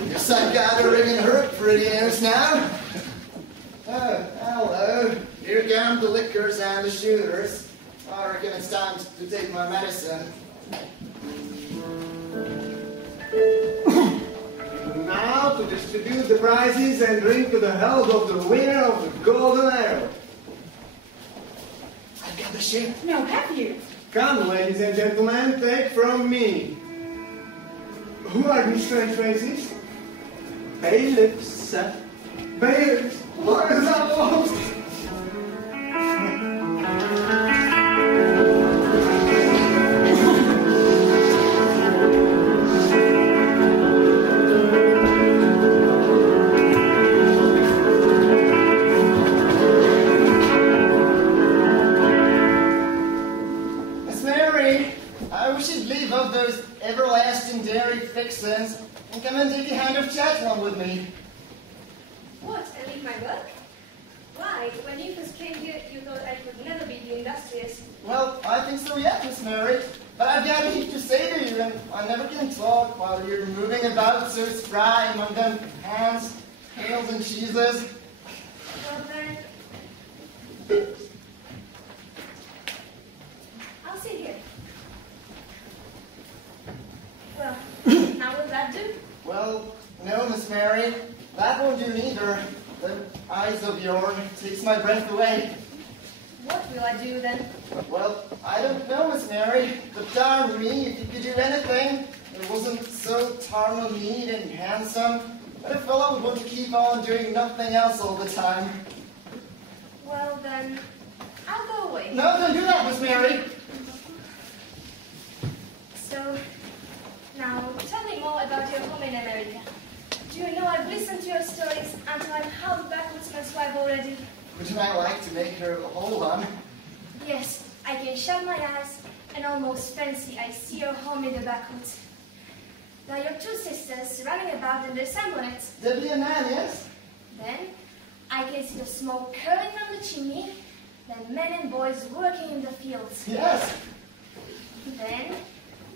Guess I've got a ring in her pretty nose now. Oh, hello. Here come the liquors and the shooters. I reckon it's time to take my medicine. Now to distribute the prizes and drink to the health of the winner of the golden arrow. I've got the ship. No, have you? Come, ladies and gentlemen, take from me. Who are these strange faces? Bailiffs, sir. Bailiffs? What is that most? Everlasting dairy fixins and come and take a hand of chat one with me. What, and leave my work? Why, when you first came here, you thought I could never be the industrious. Well, I think so yet, Miss Mary. But I've got a heap to say to you, and I never can talk while you're moving about so spry among them hands, tails, and cheeses. Well then, I'll sit here. Well, now will that do? Well, no, Miss Mary. That won't do neither. The eyes of yours takes my breath away. What will I do then? Well, I don't know, Miss Mary, but darn me, if you could do anything that wasn't so tarnal neat and handsome, that a fellow would want to keep on doing nothing else all the time. Well then, I'll go away. No, don't do that, Miss Mary. So, now tell me more about your home in America. Do you know I've listened to your stories until I'm half backwoodsman's wife already? Wouldn't I like to make her a whole one? Yes, I can shut my eyes and almost fancy I see your home in the backwoods. There are your two sisters running about in their sunbonnets. Debbie and Nan, yes? Then I can see the smoke curling from the chimney. Then men and boys working in the fields. Yes. Then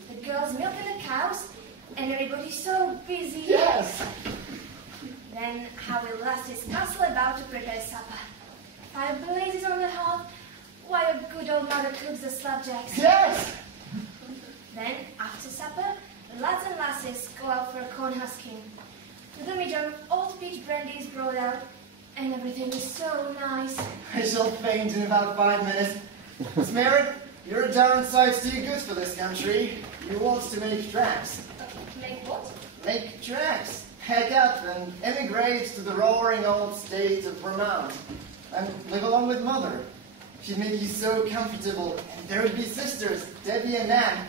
the girls milking the cows and everybody's so busy. Yes. Then how will lasses bustle about to prepare supper. Fire blazes on the hearth while a good old mother cooks the slapjacks. Yes. Then, after supper, the lads and lasses go out for a corn husking. To the middle, old peach brandy is brought out, and everything is so nice. I shall faint in about 5 minutes. Miss Mary, you're a darn sight too good for this country. You want to make tracks. Make what? Make tracks. Pack up and emigrate to the roaring old state of Vermont. And live along with Mother. She'd make you so comfortable. And there would be sisters, Debbie and Nan.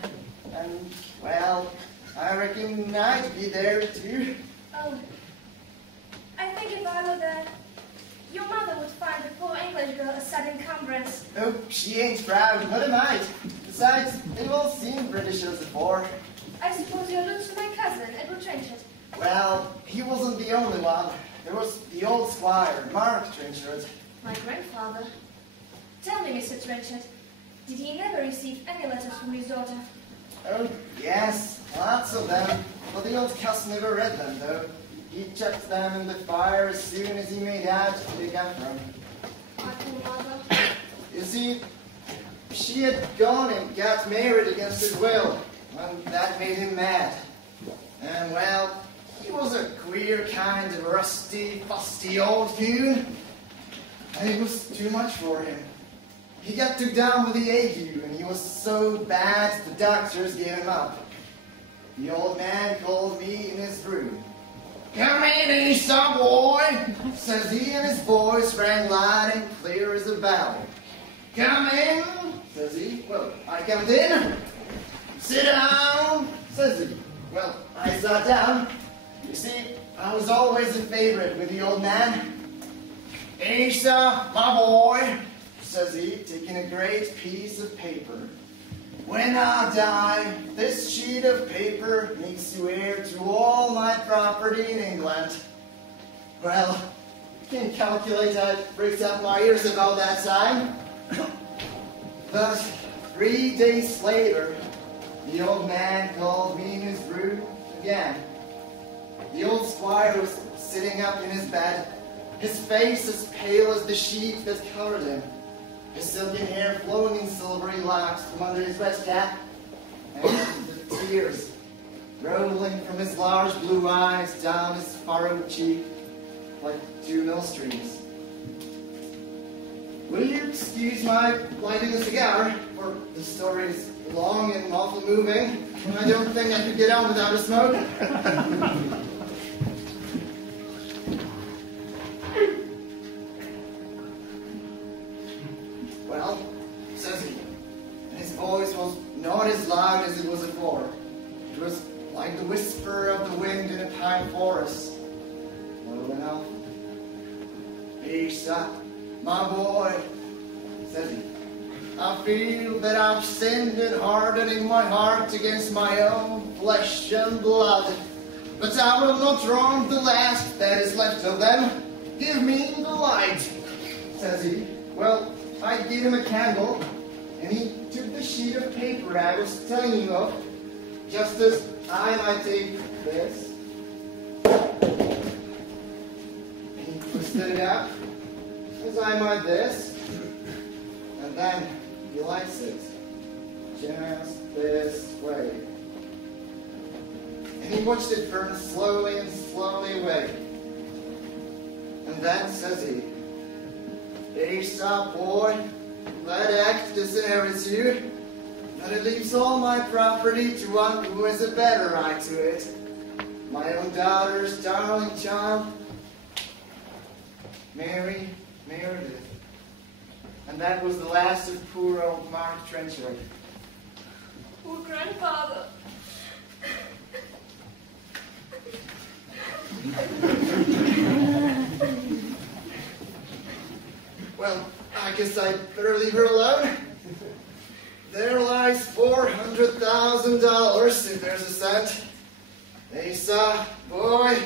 And, well, I reckon I'd be there too. Oh, I think if I were there, your mother would find the poor English girl a sad encumbrance. Oh, she ain't proud, not a mite. Besides, they've all seen Britishers before. I suppose you allude to my cousin, Edward Trenchard. Well, he wasn't the only one. There was the old squire, Mark Trenchard. My grandfather. Tell me, Mr. Trenchard, Did he never receive any letters from his daughter? Oh, yes, lots of them. But the old cuss never read them, though. He chucked them in the fire as soon as he made out they got from. My poor mother. You see, she had gone and got married against his will, and that made him mad. And, well, he was a queer kind of rusty, fusty old coon, and it was too much for him. He got took down with the ague, and he was so bad the doctors gave him up. The old man called me in his room. "Come in, Esau, boy," says he, and his voice rang loud and clear as a bell. "Come in," says he. Well, I come in. "Sit down," says he. Well, I sat down. You see, I was always a favorite with the old man. "Esau, my boy," says he, taking a great piece of paper. "When I die, this sheet of paper makes you heir to all my property in England." Well, you can calculate how it breaks out my ears about that time. But 3 days later, the old man called me in his room again. The old squire was sitting up in his bed, his face as pale as the sheet that covered him, his silken hair flowing in silvery locks from under his wet cap, and the tears rolling from his large blue eyes down his furrowed cheek like 2 mill streams. "Will you excuse my lighting a cigar? For the story is long and awful moving, and I don't think I could get on without a smoke." "Well," says he, and his voice was not as loud as it was afore. It was like the whisper of the wind in a pine forest. Low enough. "Esau, my boy," says he, "I feel that I've sinned in hardening my heart against my own flesh and blood. But I will not wrong the last that is left of them. Give me the light," says he. Well, I gave him a candle, and he took the sheet of paper I was telling you of, just as I might take this. And he twisted it up, as I might this, and then he lights it, just this way. And he watched it burn slowly and slowly away. And then says he, "Esau, boy, that act disinherits you, but it leaves all my property to one who has a better right to it. My own daughter's darling child, Mary Meredith." And that was the last of poor old Mark Trenchard. Poor grandfather. Well, I guess I'd better leave her alone. There lies $400,000 if there's a cent. Esau, boy,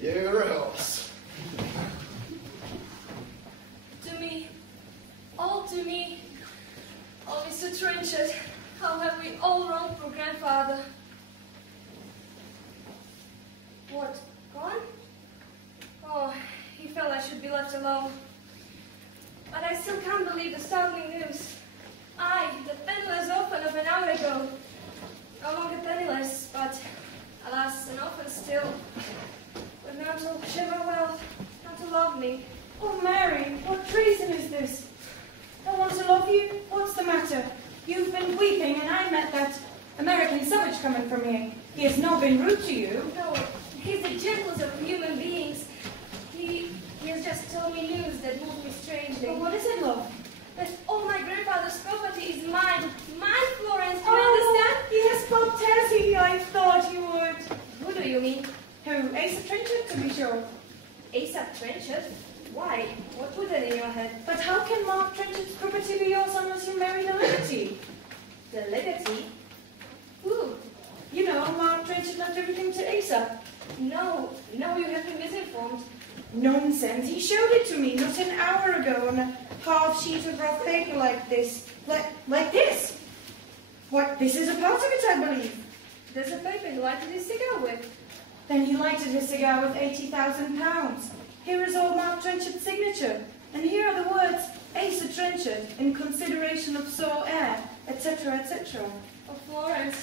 you're a horse. To me, all to me. Oh, Mr. Trenchard, how have we all wronged poor grandfather? What, gone? Oh, he felt I should be left alone. But I still can't believe the startling news. I, the penniless orphan of an hour ago, no longer penniless, but alas, an orphan still, with none to share my wealth, none to love me. Oh, Mary, what treason is this? I want to love you? What's the matter? You've been weeping, and I met that American savage coming from here. He has not been rude to you. No, he's the gentlest of human beings. He has just told me news that moved me strangely. But what is it, love? That all my grandfather's property is mine. Mine, Florence, do you Oh, understand? he has spoke Tessie. I thought he would. Who do you mean? Who? Asa Trenchard, to be sure. Asa Trenchard? Why? What put that in your head? But how can Mark Trenchard's property be yours unless you marry the legatee? The legatee? Who? You know, Mark Trenchard left everything to Asa. No, you have been misinformed. Nonsense. He showed it to me not an hour ago on a half sheet of rough paper like this. Like this? What, this is a part of it, I believe. There's a paper he lighted his cigar with. Then he lighted his cigar with £80,000. Here is old Mark Trenchard's signature. And here are the words, Asa Trenchard, in consideration of sore air, etc., etc. Oh, Florence,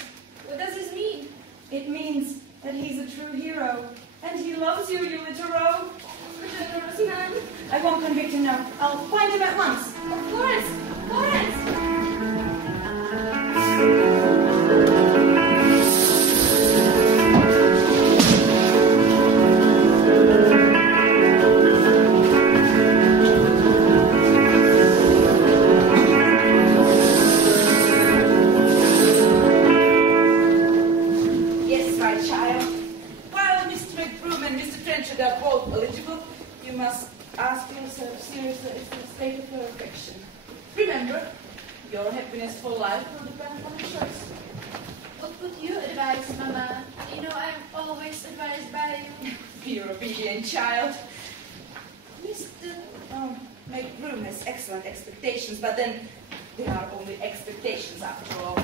what does this mean? It means that he's a true hero. And he loves you, you little rogue. Generous man. I won't convict him now. I'll find him at once. Oh, Florence! Florence! Yes, my child. While Mr. McBroom and Mr. Trenchard are both eligible, you must ask yourself seriously if the state of your affection. Remember, your happiness for life will depend on your choice. What would you advise, Mama? You know I'm always advised by you. Be your obedient child. Mr. McBroom has excellent expectations, but then they are only expectations after all.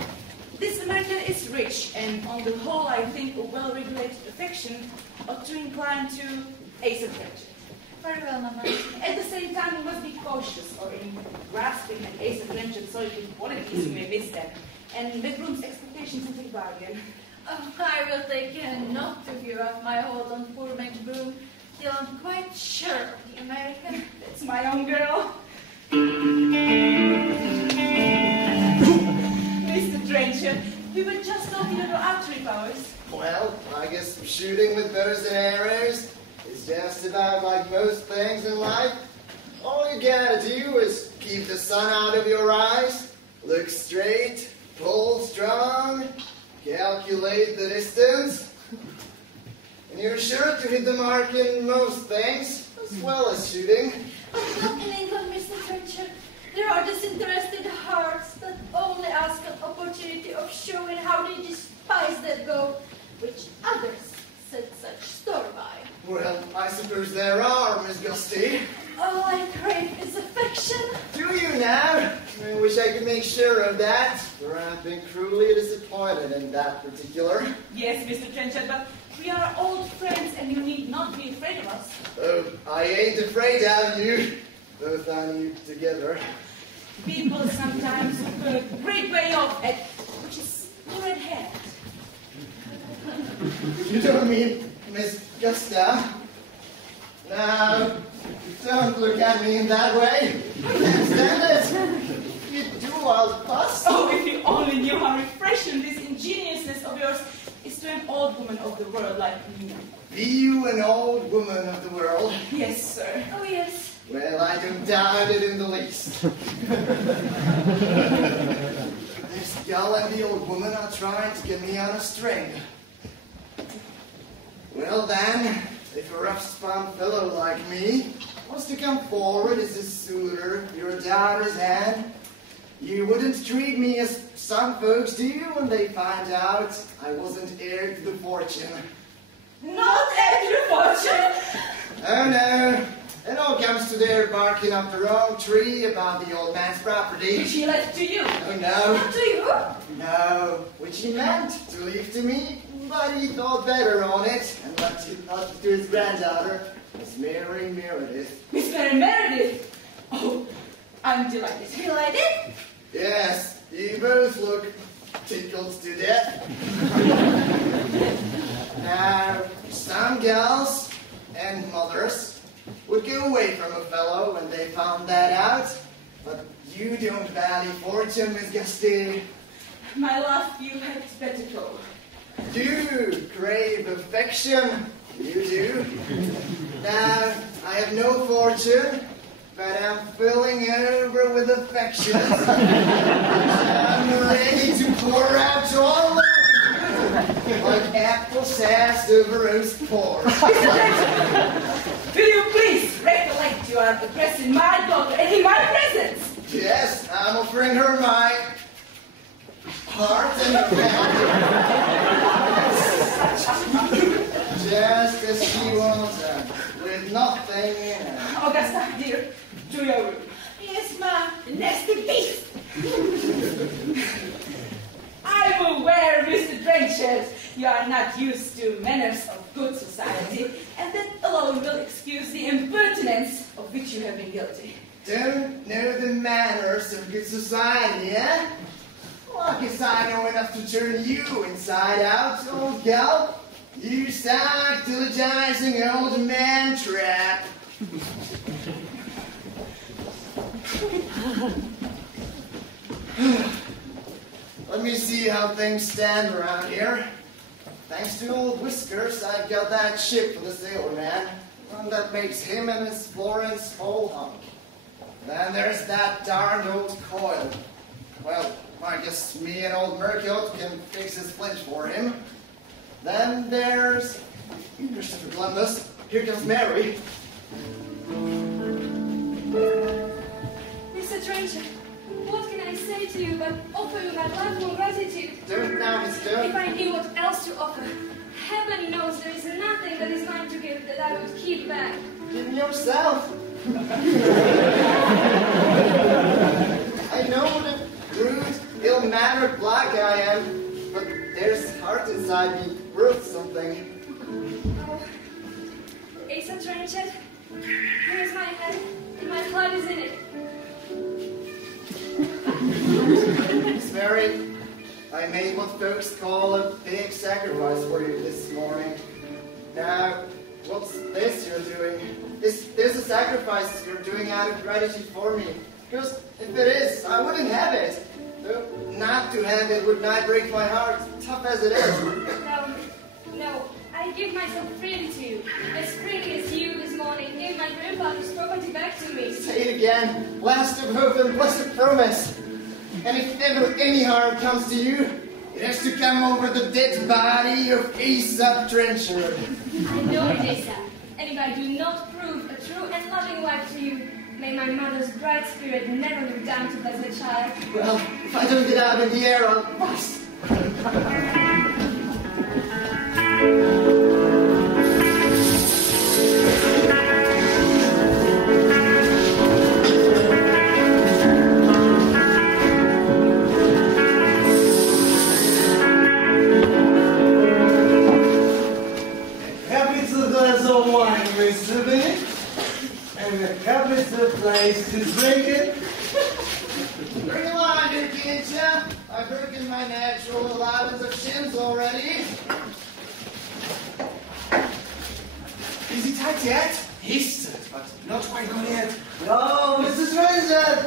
This American is rich, and on the whole, I think a well-regulated affection ought to incline to Asa Trenchard. Very well, Mama. At the same time, you must be cautious, or in grasping at Asa Trenchard's solid qualities, you may miss them. And McBroom's expectations into the bargain. Oh, I will take care not to give up my hold on poor McBroom till I'm quite sure of the American. That's my own girl. Mr. Trenchard, we were just talking about archery powers. Well, I guess shooting with bows and arrows is just about like most things in life. All you gotta do is keep the sun out of your eyes, look straight, pull strong, calculate the distance, and you're sure to hit the mark in most things, as well as shooting. Oh, not in England, Mr. Trenchard. There are disinterested hearts that only ask an opportunity of showing how they despise that goal, which others set such store by. Well, I suppose there are, Miss Gusty. Oh, I crave his affection. Do you now? I wish I could make sure of that, for I've been cruelly disappointed in that particular. Yes, Mr. Trenchard, but we are old friends and you need not be afraid of us. Oh, I ain't afraid of you. Both on you together. People sometimes go a great way off at which is your red hat. You don't mean Miss Gusta? No, don't look at me in that way. I can't stand it. If you do, I'll bust. Oh, if you only knew how refreshing this ingenuousness of yours is to an old woman of the world like me. Be you an old woman of the world? Yes, sir. Oh, yes. Well, I don't doubt it in the least. This gal and the old woman are trying to get me on a string. Well then, if a rough-spun fellow like me wants to come forward as a suitor of your daughter's hand, you wouldn't treat me as some folks do when they find out I wasn't heir to the fortune. Not heir to the fortune? Oh no. It all comes to their barking up the wrong tree about the old man's property. Which he left to you. Oh no. Not to you? No, which he meant to leave to me, but he thought better on it and left it up to his granddaughter, Miss Mary Meredith. Miss Mary Meredith? Oh, I'm delighted. Delighted? Yes, you both look tickled to death. Now, some gals and mothers would go away from a fellow when they found that out, but you don't value fortune, Miss Gusty. My love, you had better go. Do crave affection, you do. Now, I have no fortune, but I'm filling over with affection. I'm ready to pour out all like apple sass over roast pork. Will you please recollect you are addressing my daughter and in my presence? Yes, I'm offering her my heart and hand. Just as she wants, with nothing in it. Augusta, dear, to your room. Yes, Trenchard, you are not used to manners of good society, and that alone will excuse the impertinence of which you have been guilty. Don't know the manners of good society, eh? Well, I guess I know enough to turn you inside out, old gal. You sacrilegizing old man trap. Let me see how things stand around here. Thanks to old Whiskers, I've got that ship for the sailor man. One that makes him and his Florence whole hunk. Then there's that darned old Coil. Well, I guess me and old Merkiot can fix his flinch for him. Then there's Christopher Columbus. Here comes Mary. Mr. Trenchard, what can I say to you but offer you my lifelong gratitude? Don't now, Miss Stone. If I knew what else to offer, heaven knows there is nothing that is mine to give that I would keep back. Give yourself. I know what a rude, ill-mannered black I am, but there's heart inside me worth something. Oh, Asa Trenchard, here's my head, and my heart is in it. Miss Mary, I made what folks call a big sacrifice for you this morning. Now, what's this you're doing? Is this a sacrifice you're doing out of gratitude for me? Because if it is, I wouldn't have it. Though not to have it would not break my heart, tough as it is. No, I give myself freely to you, as freely as you this morning gave my grandfather's property back to me. Say it again, last of hope and blessed promise. And if ever any harm comes to you, it has to come over the dead body of Asa Trenchard. I know it, Asa, and if I do not prove a true and loving wife to you, may my mother's bright spirit never look down to bless her child. Well, if I don't get out in the air, I'll bust. Capital place to drink it. Bring it on, dear Kincha. I've broken my natural allowance of shins already. Is he tight yet? He's tight, but not quite good yet. Oh, Mr. Trenchard!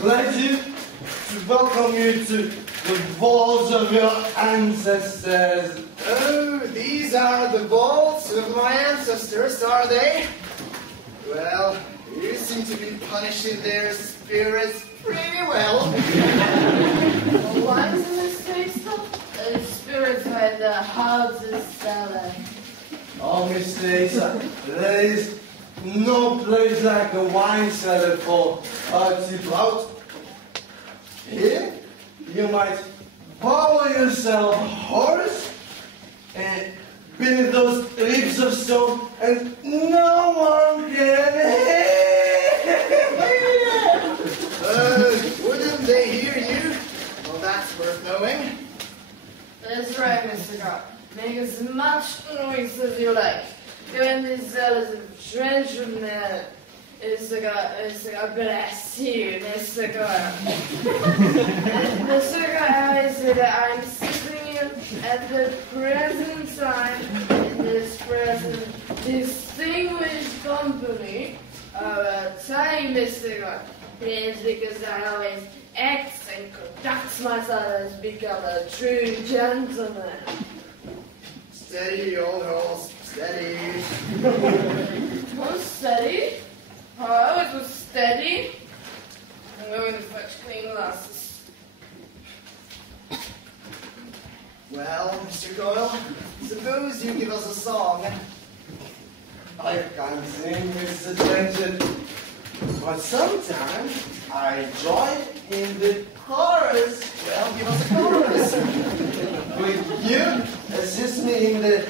Glad to welcome you to the vaults of your ancestors. Oh, these are the vaults of my ancestors, are they? Well, you seem to be punishing their spirits pretty well. Why is it mistake stuff? The spirits by the houses cellar. Oh, Mr. Asa, there is no place like a wine cellar for to out. Here, you might borrow yourself a horse and beneath those ribs of stone, and no one can hear. Wouldn't they hear you? Well, that's worth knowing. That's right, Mr. God. Make as much noise as you like. Go in these cellars of Trenchard man. Mr. God, bless you, Mr. God. Mr. God, I say that I'm sitting here at the present time in this present distinguished company of time, Mr. God. It is because I always act and conduct myself as become a true gentleman. Steady, old horse, steady. Oh, steady? Oh, I always was steady. I'm going to fetch clean glasses. Well, Mr. Doyle, suppose you give us a song. I can't sing, Mr. Trenchard, but sometimes I join in the chorus. Well, give us a chorus. Will you assist me in the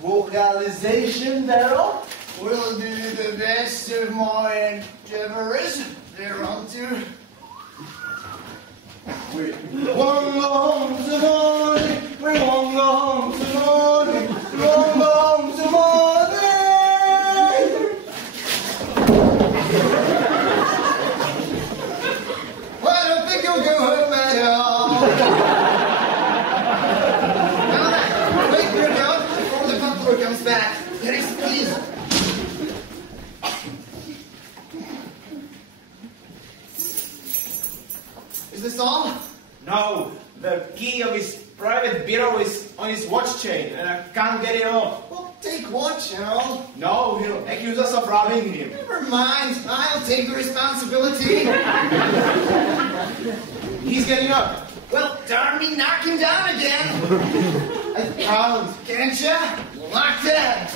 vocalization thereof? We'll do the best of my endeavors thereunto. We won't go home till morning. We won't go home till morning. We won't go home till morning. Well, I don't think you'll go home at all. Now then, wait for it out before the butler comes back. Yes, please. Is this all? No, the key of his private bureau is on his watch chain, and I can't get it off. Well, take watch, Harold. No, he'll accuse us of robbing him. Never mind. I'll take the responsibility. He's getting up. Well, darn me, knock him down again. I can't. Can't ya? Lock that.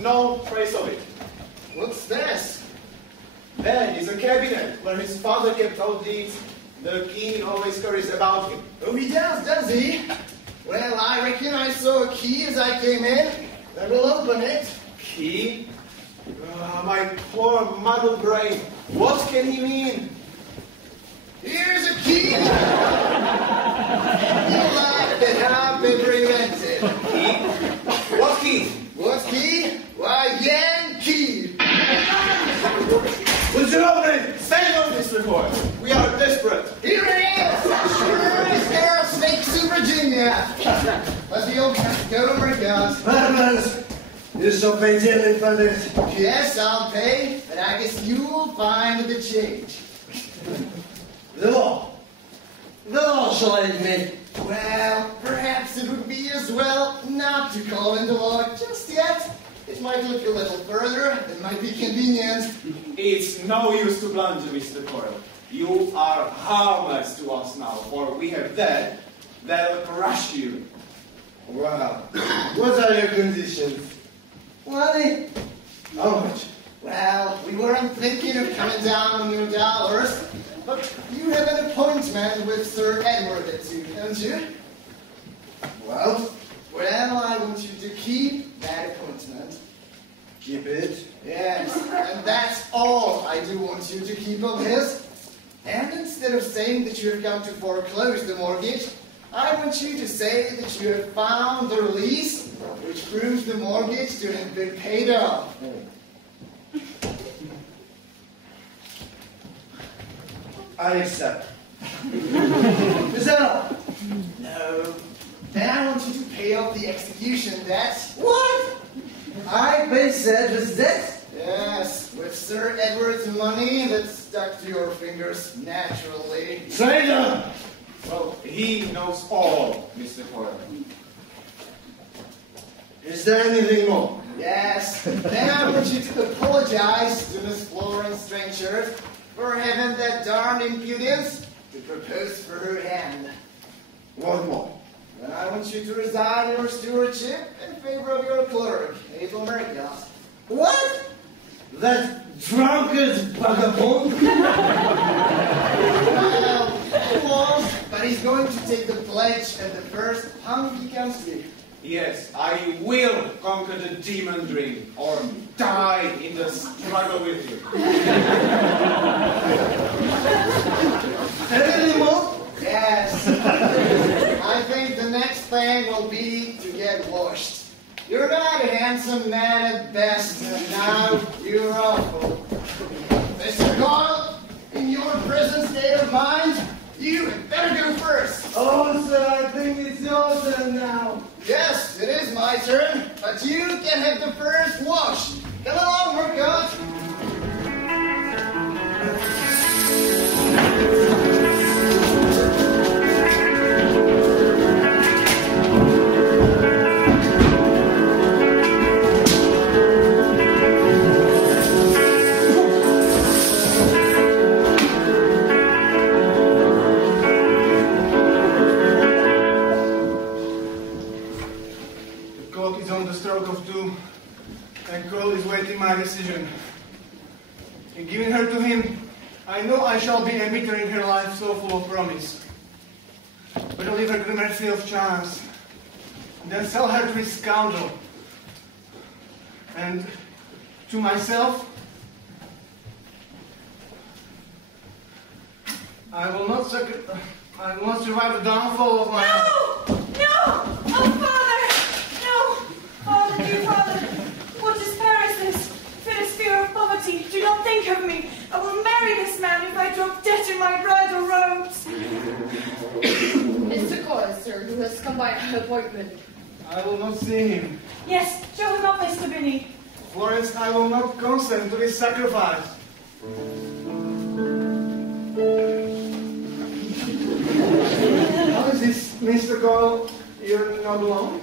No trace of it. What's this? There is a cabinet where his father kept all deeds the king always carries about him. Oh, he does he? Well, I reckon I saw a key as I came in. I will open it. Key? My poor muddled brain. What can he mean? Here's a key! You laughed at how I've been prevented. Key? What key? What key? Why, Yankee! Would you open it? Stand on this report. We are desperate. Here it is! Sure as there are snakes in Virginia. Let the old cat go where it goes. Madams, you shall pay dearly for this. Yes, I'll pay, but I guess you'll find the change. The law. The law shall aid me. Well, perhaps it would be as well not to call in the law just yet. It might look a little further. It might be convenient. It's no use to blunder, Mr. Coyle. You are harmless to us now, for we have dead that'll crush you. Wow. What are your conditions? Money? How much? Well, we weren't thinking of coming down on your dollars, but you have an appointment with Sir Edward at 2, don't you? Well, I want you to keep that appointment. keep it. Yes, and that's all I do want you to keep of his. And instead of saying that you have come to foreclose the mortgage, I want you to say that you have found the release which proves the mortgage to have been paid off. I accept. Is that all? No. Then I want you to pay off the execution debt. What? I pay service debt? Yes, with Sir Edward's money that stuck to your fingers naturally. Traitor! Well, he knows all, Mr. Coyle. Is there anything more? Yes. Then I want you to apologize to Miss Florence Trenchard for having that darned impudence to propose for her hand. What more? And I want you to resign your stewardship in favor of your clerk, Abel Mercott. What? That drunkard vagabond? Well, he was, but he's going to take the pledge at the first punk he comes to. Yes, I will conquer the demon dream, or die in the struggle with you. Anything more? Yes. I think the next thing will be to get washed. You're not a handsome man at best, and now you're awful. Mr. Coyle, in your present state of mind, you had better go first. Oh, sir, I think it's your turn now. Yes, it is my turn, but you can have the first wash. Come along, Mercott. decision. In giving her to him, I know I shall be embittered in her life so full of promise. Better leave her to the mercy of chance, and then sell her to his scoundrel. And to myself, I will not survive the downfall of my... No! No! Oh, Father! No! Father, dear Father, what is Paris this? Fit a sphere of poverty. Do not think of me. I will marry this man if I drop dead in my bridal robes. Mr. Coyle, sir, who has come by appointment. I will not see him. Yes, show him up, Mr. Binney. Florence, I will not consent to this sacrifice. How is this, Mr. Coyle? You're not alone?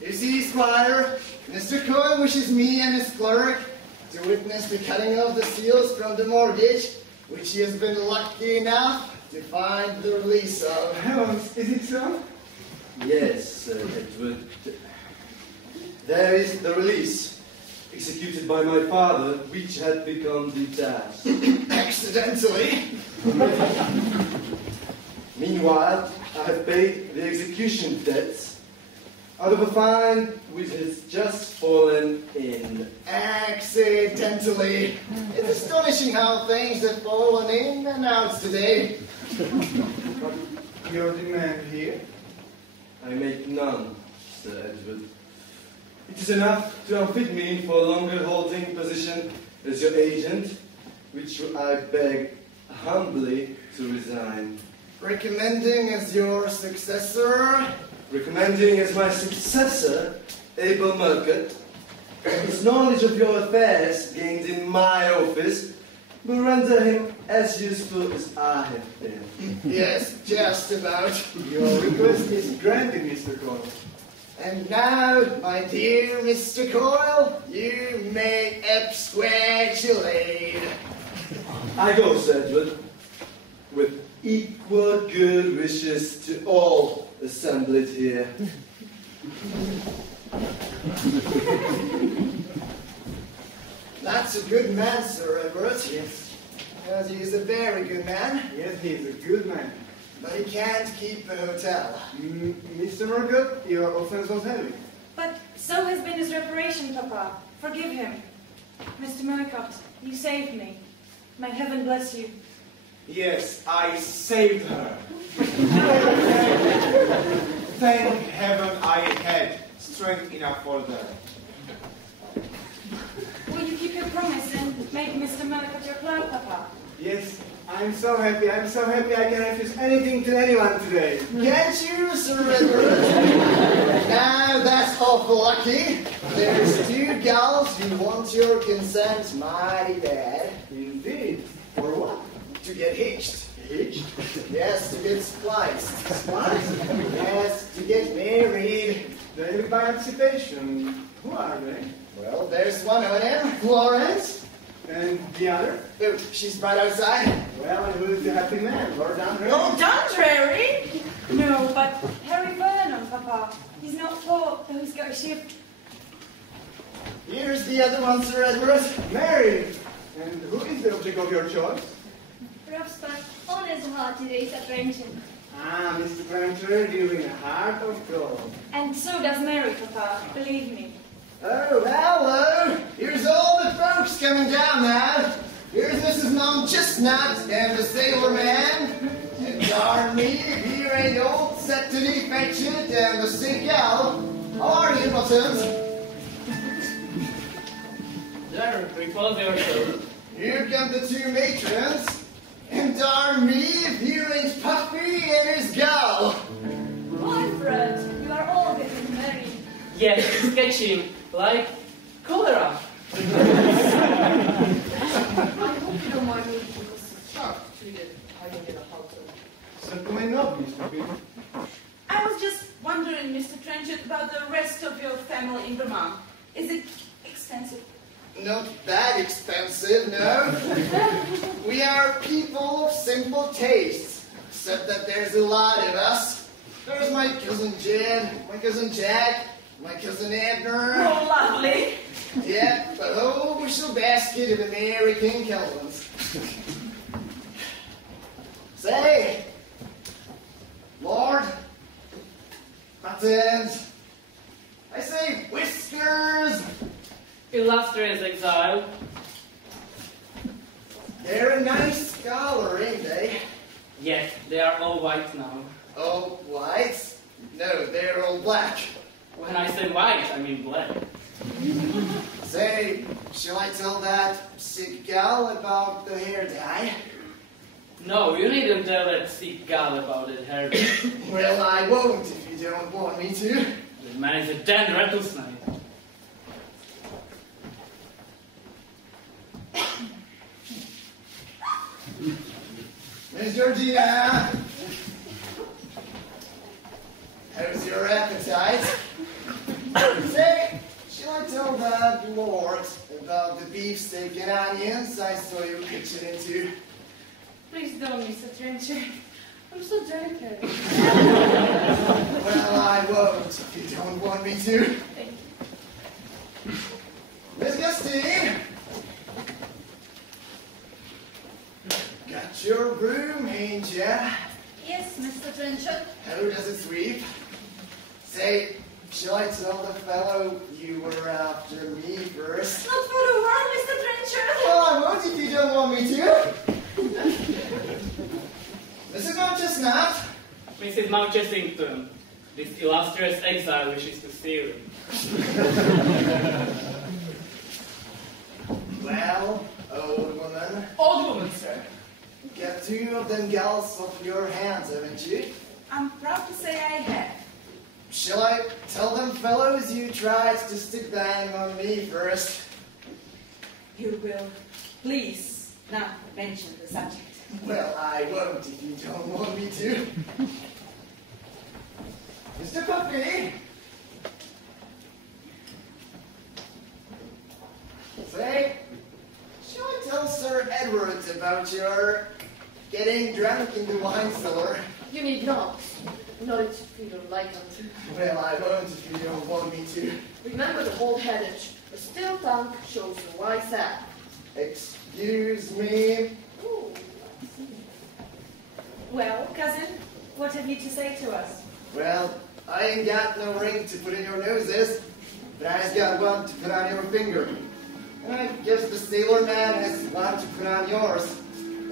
You see, Squire, Mr. Coyle wishes me and his clerk to witness the cutting of the seals from the mortgage, which he has been lucky enough to find the release of. Heavens, is it so? Yes, Edward. There is the release, executed by my father, which had become detached. Accidentally. Meanwhile, I have paid the execution debts out of a fine which has just fallen in. Accidentally. It's astonishing how things have fallen in and out today. Your demand here? I make none, Sir Edward. It is enough to unfit me for a longer holding position as your agent, which I beg humbly to resign. Recommending as your successor? Recommending as my successor, Abel Murcutt, his knowledge of your affairs gained in my office will render him as useful as I have been. Yes, just about. Your request is granted, Mr. Coyle. And now, my dear Mr. Coyle, you may absquatulate. I go, Sir Edward, with equal good wishes to all assembled here. That's a good man, Sir Edward. Yes. Yes, he is a very good man, Yes, he is a good man. but he can't keep a hotel. Mr. Murcutt, your offense was heavy. But so has been his reparation, Papa. Forgive him. Mr. Murcutt, you saved me. May heaven bless you. Yes, I saved her. Thank heaven I had strength enough for that. Will you keep your promise and make Mr. Murcutt your clerk, Papa? Yes, I'm so happy I can refuse anything to anyone today. Can't you, Sir Edward? Now, that's awful lucky. There's 2 gals who want your consent mighty bad. Indeed. For what? To get hitched. Hitched? Yes, to get spliced. Spliced? Yes, to get married. They live by anticipation. Who are they? Well, there's one of them, Florence. And the other? Oh, she's right outside. Well, and who is the happy man? Lord Dundreary? Lord Dundreary? No, but Harry Vernon, Papa. He's not poor, though he's got a ship. Here's the other one, Sir Edward. Mary! And who is the object of your choice? Perhaps but honest heart today's adventure. Ah, Mr. Dundreary, you in a heart of gold. And so does Mary, Papa. Believe me. Oh, hello. Here's all the folks coming down now. Here's Mrs. Mom Chestnut and the sailor man. And darn me, if here ain't old set to be fetched and the sick gal. How are you, buttons? There, repose yourself. Here come the 2 matrons. And darn me, if here ain't Puffy and his gal. Why, Fred, you are all getting married. Yes, it's catching, like cholera. I hope you don't mind me because sharp treated hiding in a household. Certainly not, Mr. Peter. I was just wondering, Mr. Trenchard, about the rest of your family in Brno. Is it extensive? Not that expensive, no. We are people of simple tastes, except that there's a lot of us. There's my cousin Jed, my cousin Jack, my cousin Abner. Oh, lovely. Yeah, but oh, bushel basket of American Kelvins. Say, Lord, buttons, I say whiskers. Illustrious exile. They're a nice scholar, ain't they? Yes, they are all white now. Oh, white? No, they're all black. When I say white, I mean black. Say, shall I tell that sick gal about the hair dye? No, you needn't tell that sick gal about it, Harry. Well, I won't if you don't want me to. The man is a damn rattlesnake. Miss Georgina! How's your appetite? Say, shall I tell that Lord about the beefsteak and onions I saw you pitching into? Please don't, Mr. Trencher. I'm so delicate. Well, I won't if you don't want me to. Thank you. Miss Gustine! Got your broom, ain't ya? Yes, Mr. Trencher. How does it sweep? Say, shall I tell the fellow you were after me first? Not for the world, Mr. Trencher. Well, I won't if you don't want me to. Mrs. Mountchestnut? Mrs. Mountchessington, this illustrious exile wishes to see you. Well, old woman. Old woman, sir. Got two of them gals off your hands, haven't you? I'm proud to say I have. Shall I tell them fellows you tried to stick them on me first? You will please not mention the subject. Well, I won't if you don't want me to. Mr. Puppy! Say, shall I tell Sir Edward about your getting drunk in the wine cellar? You need not. Not if you don't like it. Well, I won't if you don't want me to. Remember the old adage, a still tongue shows a wise eye. Excuse me. Ooh. Well, cousin, what have you to say to us? Well, I ain't got no ring to put in your noses, but I just got one to put on your finger. And I guess the sailor man has one to put on yours.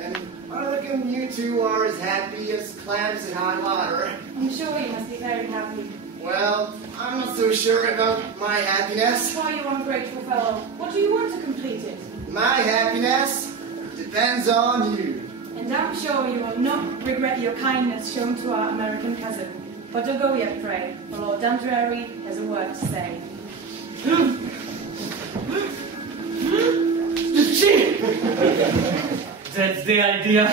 And I reckon you two are as happy as clams in high water. I'm sure you must be very happy. Well, I'm not so sure about my happiness. Why, you ungrateful fellow? What do you want to complete it? My happiness depends on you. And I'm sure you will not regret your kindness shown to our American cousin. But don't go yet, pray, for Lord Dundreary has a word to say. That's the idea.